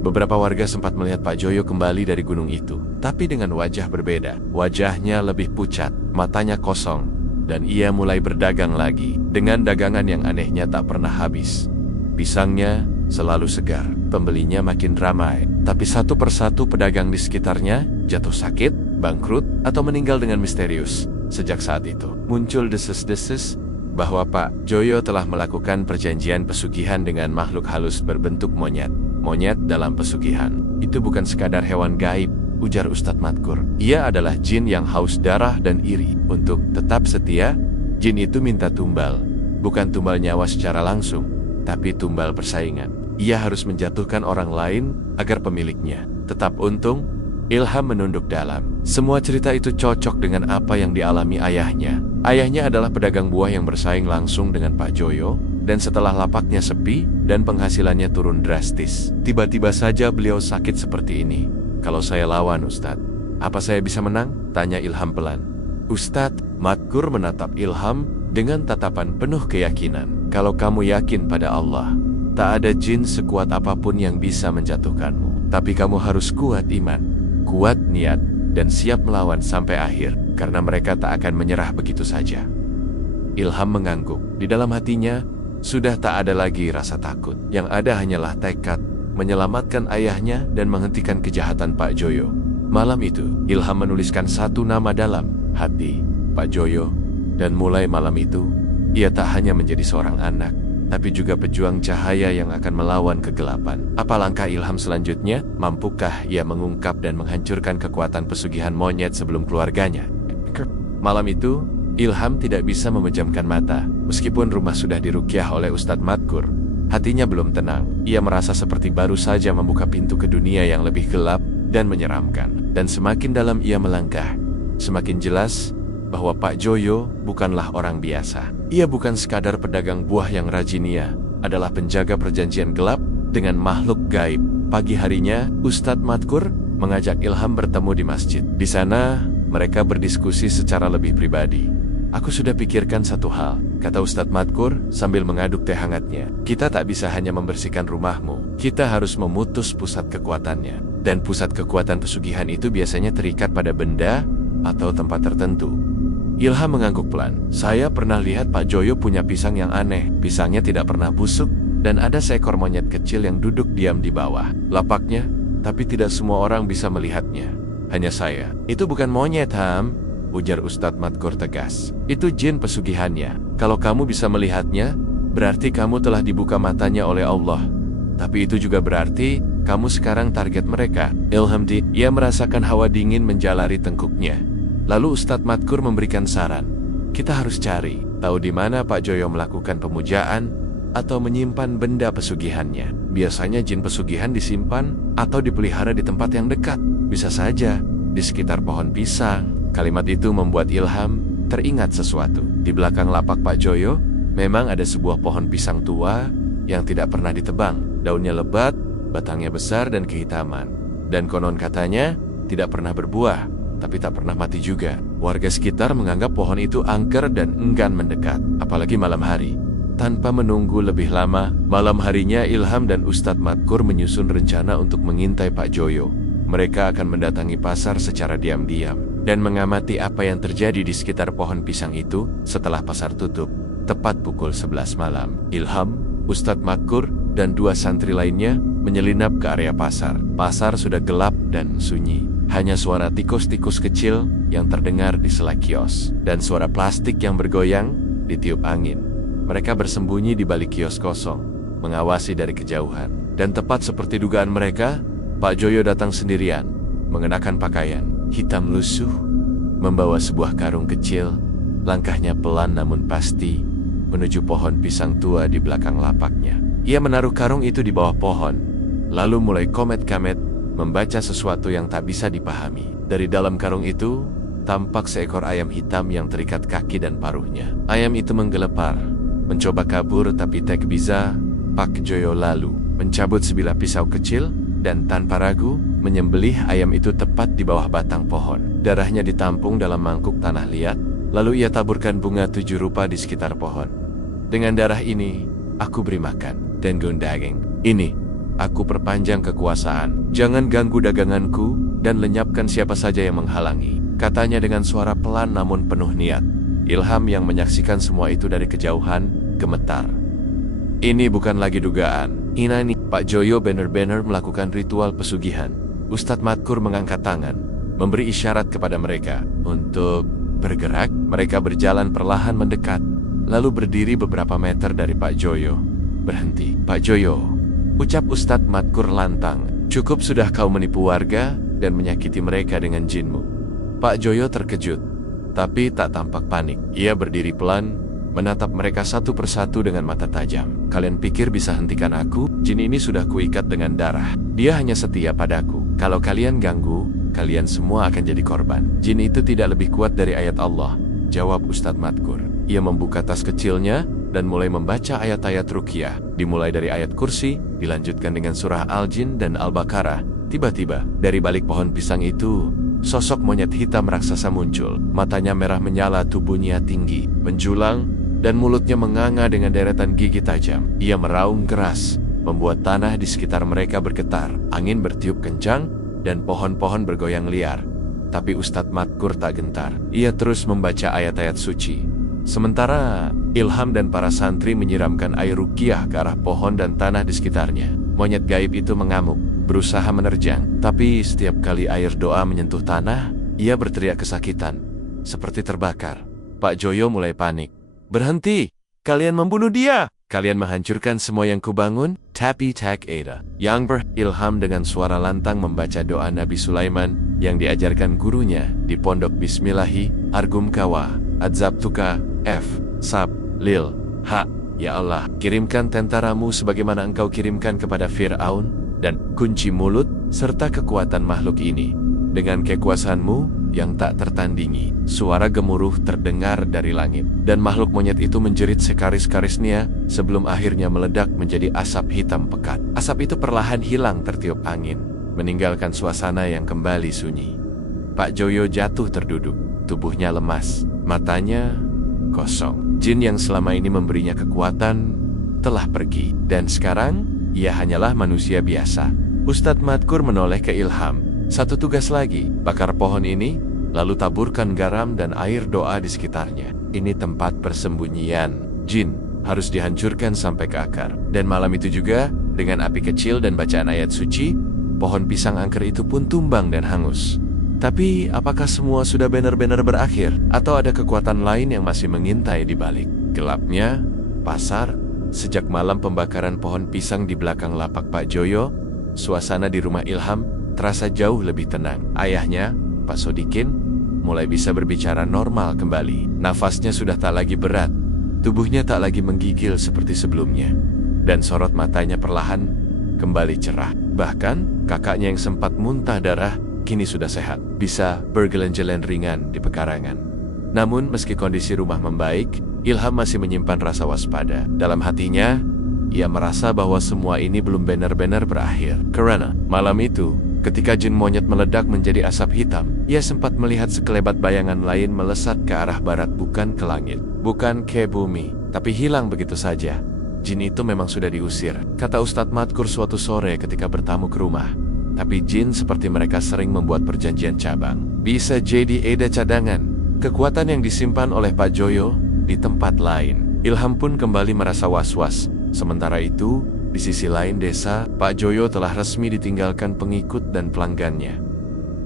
Beberapa warga sempat melihat Pak Joyo kembali dari gunung itu, tapi dengan wajah berbeda. Wajahnya lebih pucat, matanya kosong, dan ia mulai berdagang lagi dengan dagangan yang anehnya tak pernah habis. Pisangnya selalu segar, pembelinya makin ramai, tapi satu persatu pedagang di sekitarnya jatuh sakit, bangkrut, atau meninggal dengan misterius. Sejak saat itu, muncul desas-desus bahwa Pak Joyo telah melakukan perjanjian pesugihan dengan makhluk halus berbentuk monyet. Monyet dalam pesugihan itu bukan sekadar hewan gaib, ujar Ustadz Madkur. Ia adalah jin yang haus darah dan iri. Untuk tetap setia, jin itu minta tumbal. Bukan tumbal nyawa secara langsung, tapi tumbal persaingan. Ia harus menjatuhkan orang lain agar pemiliknya tetap untung. Ilham menunduk dalam. Semua cerita itu cocok dengan apa yang dialami ayahnya. Ayahnya adalah pedagang buah yang bersaing langsung dengan Pak Joyo, dan setelah lapaknya sepi dan penghasilannya turun drastis, tiba-tiba saja beliau sakit seperti ini. "Kalau saya lawan, Ustadz, apa saya bisa menang?" tanya Ilham pelan. Ustadz Madkur menatap Ilham dengan tatapan penuh keyakinan. "Kalau kamu yakin pada Allah, tak ada jin sekuat apapun yang bisa menjatuhkanmu. Tapi kamu harus kuat iman, kuat niat, dan siap melawan sampai akhir, karena mereka tak akan menyerah begitu saja." Ilham mengangguk. Di dalam hatinya, sudah tak ada lagi rasa takut. Yang ada hanyalah tekad menyelamatkan ayahnya dan menghentikan kejahatan Pak Joyo. Malam itu, Ilham menuliskan satu nama dalam hati, Pak Joyo. Dan mulai malam itu, ia tak hanya menjadi seorang anak, tapi juga pejuang cahaya yang akan melawan kegelapan. Apa langkah Ilham selanjutnya? Mampukah ia mengungkap dan menghancurkan kekuatan pesugihan monyet sebelum keluarganya? Malam itu, Ilham tidak bisa memejamkan mata. Meskipun rumah sudah diruqyah oleh Ustadz Madkur, hatinya belum tenang. Ia merasa seperti baru saja membuka pintu ke dunia yang lebih gelap dan menyeramkan. Dan semakin dalam ia melangkah, semakin jelas bahwa Pak Joyo bukanlah orang biasa. Ia bukan sekadar pedagang buah yang rajin, ia adalah penjaga perjanjian gelap dengan makhluk gaib. Pagi harinya, Ustadz Madkur mengajak Ilham bertemu di masjid. Di sana, mereka berdiskusi secara lebih pribadi. Aku sudah pikirkan satu hal, kata Ustadz Madkur sambil mengaduk teh hangatnya. Kita tak bisa hanya membersihkan rumahmu. Kita harus memutus pusat kekuatannya. Dan pusat kekuatan pesugihan itu biasanya terikat pada benda atau tempat tertentu. Ilham mengangguk pelan. Saya pernah lihat Pak Joyo punya pisang yang aneh. Pisangnya tidak pernah busuk, dan ada seekor monyet kecil yang duduk diam di bawah lapaknya, tapi tidak semua orang bisa melihatnya. Hanya saya. Itu bukan monyet, Ham, ujar Ustadz Madkur tegas. Itu jin pesugihannya. Kalau kamu bisa melihatnya, berarti kamu telah dibuka matanya oleh Allah. Tapi itu juga berarti kamu sekarang target mereka. Ilham ia merasakan hawa dingin menjalari tengkuknya. Lalu Ustadz Madkur memberikan saran. Kita harus cari tahu di mana Pak Joyo melakukan pemujaan atau menyimpan benda pesugihannya. Biasanya jin pesugihan disimpan atau dipelihara di tempat yang dekat. Bisa saja di sekitar pohon pisang. Kalimat itu membuat Ilham teringat sesuatu. Di belakang lapak Pak Joyo memang ada sebuah pohon pisang tua yang tidak pernah ditebang. Daunnya lebat, batangnya besar dan kehitaman. Dan konon katanya tidak pernah berbuah, tapi tak pernah mati juga. Warga sekitar menganggap pohon itu angker dan enggan mendekat, apalagi malam hari. Tanpa menunggu lebih lama, malam harinya Ilham dan Ustadz Madkur menyusun rencana untuk mengintai Pak Joyo. Mereka akan mendatangi pasar secara diam-diam dan mengamati apa yang terjadi di sekitar pohon pisang itu setelah pasar tutup. Tepat pukul 11 malam, Ilham, Ustadz Madkur, dan 2 santri lainnya menyelinap ke area pasar. Pasar sudah gelap dan sunyi. Hanya suara tikus-tikus kecil yang terdengar di sela kios, dan suara plastik yang bergoyang ditiup angin. Mereka bersembunyi di balik kios kosong, mengawasi dari kejauhan. Dan tepat seperti dugaan mereka, Pak Joyo datang sendirian, mengenakan pakaian hitam lusuh, membawa sebuah karung kecil. Langkahnya pelan namun pasti menuju pohon pisang tua di belakang lapaknya. Ia menaruh karung itu di bawah pohon, lalu mulai komet-kamet membaca sesuatu yang tak bisa dipahami. Dari dalam karung itu, tampak seekor ayam hitam yang terikat kaki dan paruhnya. Ayam itu menggelepar, mencoba kabur, tapi tak bisa. Pak Joyo lalu mencabut sebilah pisau kecil dan tanpa ragu menyembelih ayam itu tepat di bawah batang pohon. Darahnya ditampung dalam mangkuk tanah liat, lalu ia taburkan bunga 7 rupa di sekitar pohon. Dengan darah ini, aku beri makan dan daging. Ini aku perpanjang kekuasaan. Jangan ganggu daganganku dan lenyapkan siapa saja yang menghalangi, katanya dengan suara pelan namun penuh niat. Ilham yang menyaksikan semua itu dari kejauhan gemetar. Ini bukan lagi dugaan. Ini Pak Joyo benar-benar melakukan ritual pesugihan. Ustadz Madkur mengangkat tangan, memberi isyarat kepada mereka untuk bergerak. Mereka berjalan perlahan mendekat, lalu berdiri beberapa meter dari Pak Joyo. Berhenti. Pak Joyo, ucap Ustadz Madkur lantang. Cukup sudah kau menipu warga dan menyakiti mereka dengan jinmu. Pak Joyo terkejut, tapi tak tampak panik. Ia berdiri pelan, menatap mereka satu persatu dengan mata tajam. Kalian pikir bisa hentikan aku? Jin ini sudah kuikat dengan darah. Dia hanya setia padaku. Kalau kalian ganggu, kalian semua akan jadi korban. Jin itu tidak lebih kuat dari ayat Allah, jawab Ustadz Madkur. Ia membuka tas kecilnya dan mulai membaca ayat-ayat ruqyah. Dimulai dari ayat kursi, dilanjutkan dengan surah Al-Jin dan Al-Baqarah. Tiba-tiba, dari balik pohon pisang itu, sosok monyet hitam raksasa muncul. Matanya merah menyala, tubuhnya tinggi, menjulang, dan mulutnya menganga dengan deretan gigi tajam. Ia meraung keras, membuat tanah di sekitar mereka bergetar. Angin bertiup kencang, dan pohon-pohon bergoyang liar. Tapi Ustadz Madkur tak gentar. Ia terus membaca ayat-ayat suci. Sementara Ilham dan para santri menyiramkan air ruqyah ke arah pohon dan tanah di sekitarnya. Monyet gaib itu mengamuk, berusaha menerjang. Tapi setiap kali air doa menyentuh tanah, ia berteriak kesakitan, seperti terbakar. Pak Joyo mulai panik. "Berhenti! Kalian membunuh dia! Kalian menghancurkan semua yang kubangun." Tapi tak ada yang Ilham dengan suara lantang membaca doa Nabi Sulaiman yang diajarkan gurunya di pondok. Bismillahi, Argum Kawa, Adzabtuka, F, Sab, Lil, Ha. Ya Allah, kirimkan tentaramu sebagaimana engkau kirimkan kepada Fir'aun, dan kunci mulut serta kekuatan makhluk ini dengan kekuasaanmu yang tak tertandingi. Suara gemuruh terdengar dari langit, dan makhluk monyet itu menjerit sekaris-karisnya sebelum akhirnya meledak menjadi asap hitam pekat. Asap itu perlahan hilang tertiup angin, meninggalkan suasana yang kembali sunyi. Pak Joyo jatuh terduduk, tubuhnya lemas, matanya kosong. Jin yang selama ini memberinya kekuatan telah pergi, dan sekarang ia hanyalah manusia biasa. Ustadz Madkur menoleh ke Ilham. "Satu tugas lagi, bakar pohon ini, lalu taburkan garam dan air doa di sekitarnya. Ini tempat persembunyian jin, harus dihancurkan sampai ke akar." Dan malam itu juga, dengan api kecil dan bacaan ayat suci, pohon pisang angker itu pun tumbang dan hangus. Tapi apakah semua sudah benar-benar berakhir? Atau ada kekuatan lain yang masih mengintai di balik? Gelapnya pasar. Sejak malam pembakaran pohon pisang di belakang lapak Pak Joyo, suasana di rumah Ilham terasa jauh lebih tenang. Ayahnya, Pak Sodikin, mulai bisa berbicara normal kembali. Nafasnya sudah tak lagi berat, tubuhnya tak lagi menggigil seperti sebelumnya, dan sorot matanya perlahan kembali cerah. Bahkan kakaknya yang sempat muntah darah kini sudah sehat, bisa berjalan-jalan ringan di pekarangan. Namun meski kondisi rumah membaik, Ilham masih menyimpan rasa waspada. Dalam hatinya, ia merasa bahwa semua ini belum benar-benar berakhir. Karena malam itu, ketika jin monyet meledak menjadi asap hitam, ia sempat melihat sekelebat bayangan lain melesat ke arah barat, bukan ke langit, bukan ke bumi, tapi hilang begitu saja. Jin itu memang sudah diusir, kata Ustadz Madkur suatu sore ketika bertamu ke rumah. Tapi jin seperti mereka sering membuat perjanjian cabang. Bisa jadi ada cadangan kekuatan yang disimpan oleh Pak Joyo di tempat lain. Ilham pun kembali merasa was-was. Sementara itu, di sisi lain desa, Pak Joyo telah resmi ditinggalkan pengikut dan pelanggannya.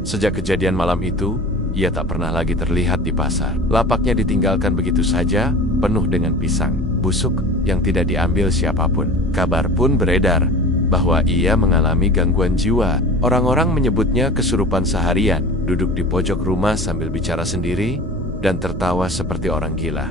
Sejak kejadian malam itu, ia tak pernah lagi terlihat di pasar. Lapaknya ditinggalkan begitu saja, penuh dengan pisang busuk yang tidak diambil siapapun. Kabar pun beredar bahwa ia mengalami gangguan jiwa. Orang-orang menyebutnya kesurupan seharian, duduk di pojok rumah sambil bicara sendiri dan tertawa seperti orang gila.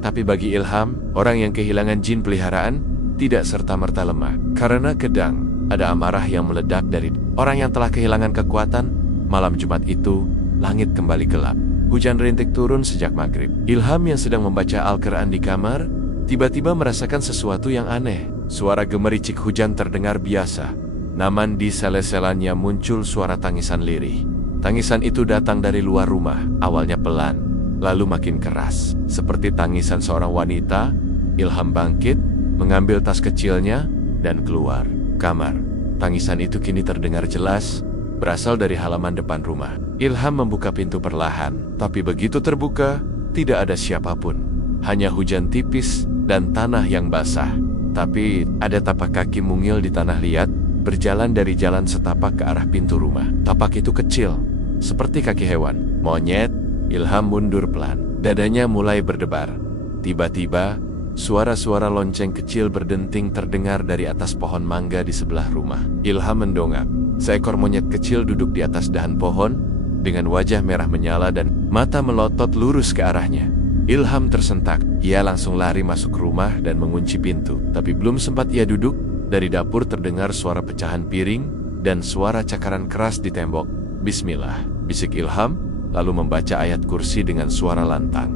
Tapi bagi Ilham, orang yang kehilangan jin peliharaan tidak serta-merta lemah. Karena kedang ada amarah yang meledak dari orang yang telah kehilangan kekuatan. Malam Jumat itu, langit kembali gelap. Hujan rintik turun sejak maghrib. Ilham yang sedang membaca Al-Quran di kamar, tiba-tiba merasakan sesuatu yang aneh. Suara gemericik hujan terdengar biasa, namun di sela-selanya muncul suara tangisan lirih. Tangisan itu datang dari luar rumah, awalnya pelan, lalu makin keras. Seperti tangisan seorang wanita, Ilham bangkit, mengambil tas kecilnya, dan keluar kamar. Tangisan itu kini terdengar jelas, berasal dari halaman depan rumah. Ilham membuka pintu perlahan, tapi begitu terbuka, tidak ada siapapun. Hanya hujan tipis dan tanah yang basah. Tapi ada tapak kaki mungil di tanah liat, berjalan dari jalan setapak ke arah pintu rumah. Tapak itu kecil, seperti kaki hewan. Monyet. Ilham mundur pelan, dadanya mulai berdebar. Tiba-tiba, suara-suara lonceng kecil berdenting terdengar dari atas pohon mangga di sebelah rumah. Ilham mendongak. Seekor monyet kecil duduk di atas dahan pohon, dengan wajah merah menyala dan mata melotot lurus ke arahnya. Ilham tersentak. Ia langsung lari masuk rumah dan mengunci pintu. Tapi belum sempat ia duduk, dari dapur terdengar suara pecahan piring dan suara cakaran keras di tembok. "Bismillah," bisik Ilham, lalu membaca ayat kursi dengan suara lantang.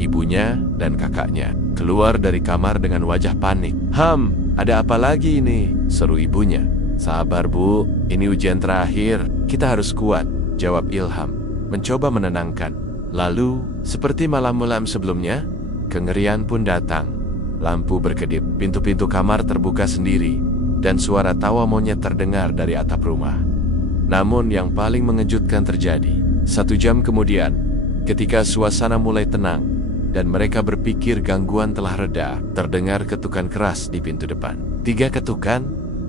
Ibunya dan kakaknya keluar dari kamar dengan wajah panik. "Ham, ada apa lagi ini?" seru ibunya. "Sabar Bu, ini ujian terakhir, kita harus kuat," jawab Ilham, mencoba menenangkan. Lalu, seperti malam-malam sebelumnya, kengerian pun datang. Lampu berkedip, pintu-pintu kamar terbuka sendiri, dan suara tawa monyet terdengar dari atap rumah. Namun yang paling mengejutkan terjadi. 1 jam kemudian, ketika suasana mulai tenang, dan mereka berpikir gangguan telah reda. Terdengar ketukan keras di pintu depan. 3 ketukan,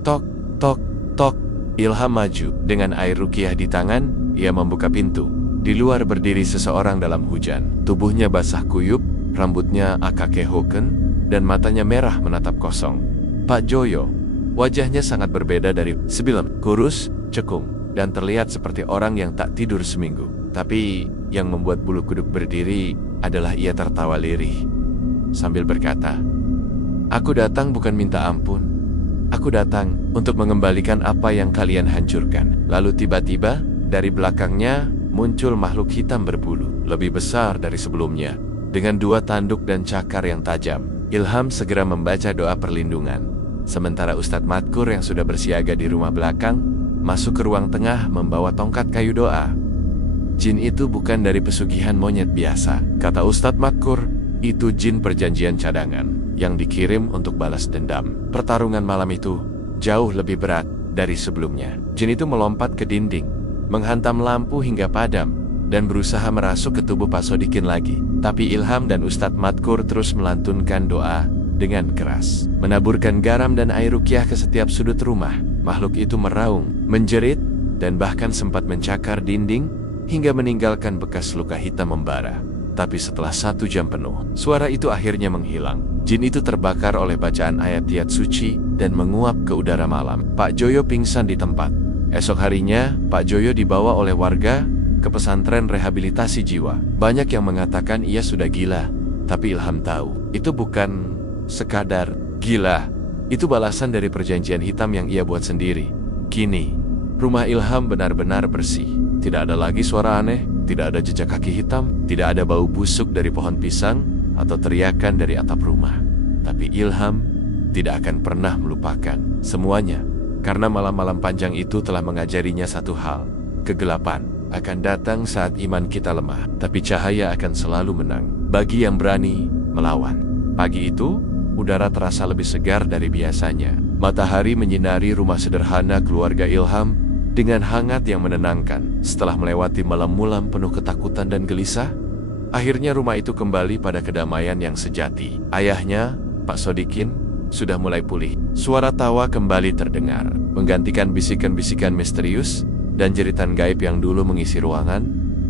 tok, tok, tok. Ilham maju. Dengan air ruqyah di tangan, ia membuka pintu. Di luar berdiri seseorang dalam hujan. Tubuhnya basah kuyup, rambutnya akakehoken, dan matanya merah menatap kosong. Pak Joyo. Wajahnya sangat berbeda dari sebelum. Kurus, cekung, dan terlihat seperti orang yang tak tidur seminggu. Tapi yang membuat bulu kuduk berdiri adalah ia tertawa lirih sambil berkata, "Aku datang bukan minta ampun. Aku datang untuk mengembalikan apa yang kalian hancurkan." Lalu tiba-tiba dari belakangnya muncul makhluk hitam berbulu, lebih besar dari sebelumnya, dengan 2 tanduk dan cakar yang tajam. Ilham segera membaca doa perlindungan, sementara Ustadz Madkur yang sudah bersiaga di rumah belakang masuk ke ruang tengah membawa tongkat kayu doa. "Jin itu bukan dari pesugihan monyet biasa," kata Ustadz Madkur. "Itu jin perjanjian cadangan yang dikirim untuk balas dendam." Pertarungan malam itu jauh lebih berat dari sebelumnya. Jin itu melompat ke dinding, menghantam lampu hingga padam, dan berusaha merasuk ke tubuh Pak Sodikin lagi. Tapi Ilham dan Ustadz Madkur terus melantunkan doa dengan keras, menaburkan garam dan air ruqyah ke setiap sudut rumah. Makhluk itu meraung, menjerit, dan bahkan sempat mencakar dinding hingga meninggalkan bekas luka hitam membara. Tapi setelah 1 jam penuh, suara itu akhirnya menghilang. Jin itu terbakar oleh bacaan ayat-ayat suci dan menguap ke udara malam. Pak Joyo pingsan di tempat. Esok harinya, Pak Joyo dibawa oleh warga ke pesantren rehabilitasi jiwa. Banyak yang mengatakan ia sudah gila, tapi Ilham tahu itu bukan sekadar gila. Itu balasan dari perjanjian hitam yang ia buat sendiri. Kini, rumah Ilham benar-benar bersih. Tidak ada lagi suara aneh, tidak ada jejak kaki hitam, tidak ada bau busuk dari pohon pisang, atau teriakan dari atap rumah. Tapi Ilham tidak akan pernah melupakan semuanya, karena malam-malam panjang itu telah mengajarinya satu hal: kegelapan akan datang saat iman kita lemah, tapi cahaya akan selalu menang bagi yang berani melawan. Pagi itu, udara terasa lebih segar dari biasanya. Matahari menyinari rumah sederhana keluarga Ilham dengan hangat yang menenangkan. Setelah melewati malam-malam penuh ketakutan dan gelisah, akhirnya rumah itu kembali pada kedamaian yang sejati. Ayahnya, Pak Sodikin, sudah mulai pulih. Suara tawa kembali terdengar, menggantikan bisikan-bisikan misterius dan jeritan gaib yang dulu mengisi ruangan.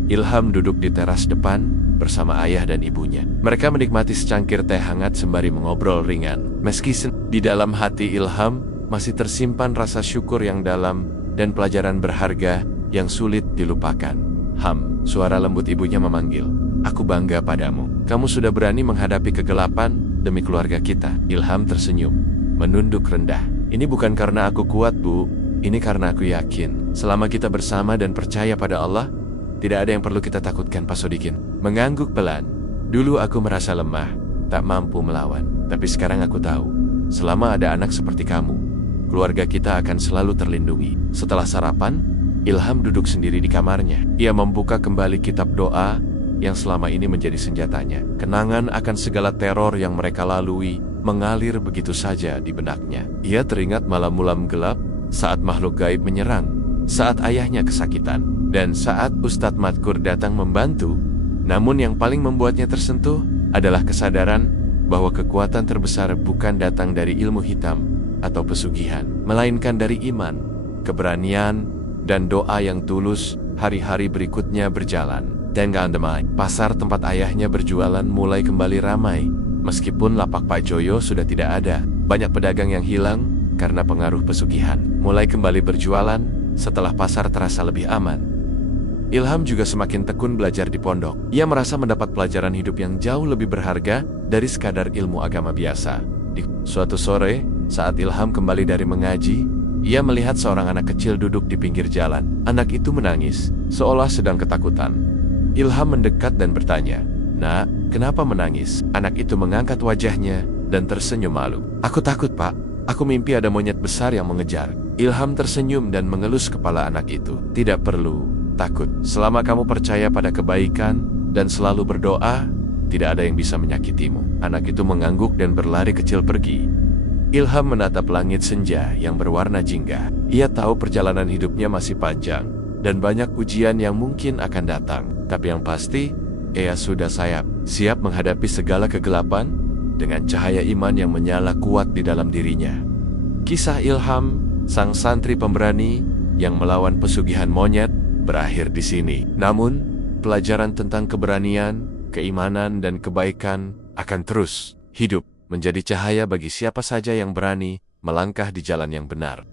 Ilham duduk di teras depan bersama ayah dan ibunya. Mereka menikmati secangkir teh hangat sembari mengobrol ringan. Meski di dalam hati Ilham masih tersimpan rasa syukur yang dalam dan pelajaran berharga yang sulit dilupakan. "Ham," suara lembut ibunya memanggil. "Aku bangga padamu. Kamu sudah berani menghadapi kegelapan demi keluarga kita." Ilham tersenyum, menunduk rendah. "Ini bukan karena aku kuat, Bu. Ini karena aku yakin, selama kita bersama dan percaya pada Allah, tidak ada yang perlu kita takutkan." Pak Sodikin mengangguk pelan. "Dulu aku merasa lemah, tak mampu melawan. Tapi sekarang aku tahu, selama ada anak seperti kamu, keluarga kita akan selalu terlindungi." Setelah sarapan, Ilham duduk sendiri di kamarnya. Ia membuka kembali kitab doa yang selama ini menjadi senjatanya. Kenangan akan segala teror yang mereka lalui mengalir begitu saja di benaknya. Ia teringat malam-malam gelap saat makhluk gaib menyerang, saat ayahnya kesakitan, dan saat Ustadz Madkur datang membantu. Namun yang paling membuatnya tersentuh adalah kesadaran bahwa kekuatan terbesar bukan datang dari ilmu hitam atau pesugihan, melainkan dari iman, keberanian, dan doa yang tulus. Hari-hari berikutnya berjalan dengan damai. Pasar tempat ayahnya berjualan mulai kembali ramai. Meskipun lapak Pak Joyo sudah tidak ada, banyak pedagang yang hilang karena pengaruh pesugihan mulai kembali berjualan setelah pasar terasa lebih aman. Ilham juga semakin tekun belajar di pondok. Ia merasa mendapat pelajaran hidup yang jauh lebih berharga dari sekadar ilmu agama biasa. Di suatu sore, saat Ilham kembali dari mengaji, ia melihat seorang anak kecil duduk di pinggir jalan. Anak itu menangis, seolah sedang ketakutan. Ilham mendekat dan bertanya, "Nak, kenapa menangis?" Anak itu mengangkat wajahnya dan tersenyum malu. "Aku takut, Pak. Aku mimpi ada monyet besar yang mengejar." Ilham tersenyum dan mengelus kepala anak itu. "Tidak perlu takut. Selama kamu percaya pada kebaikan dan selalu berdoa, tidak ada yang bisa menyakitimu." Anak itu mengangguk dan berlari kecil pergi. Ilham menatap langit senja yang berwarna jingga. Ia tahu perjalanan hidupnya masih panjang dan banyak ujian yang mungkin akan datang. Tapi yang pasti, Ia sudah siap menghadapi segala kegelapan dengan cahaya iman yang menyala kuat di dalam dirinya. Kisah Ilham, sang santri pemberani yang melawan pesugihan monyet, berakhir di sini. Namun, pelajaran tentang keberanian, keimanan, dan kebaikan akan terus hidup menjadi cahaya bagi siapa saja yang berani melangkah di jalan yang benar.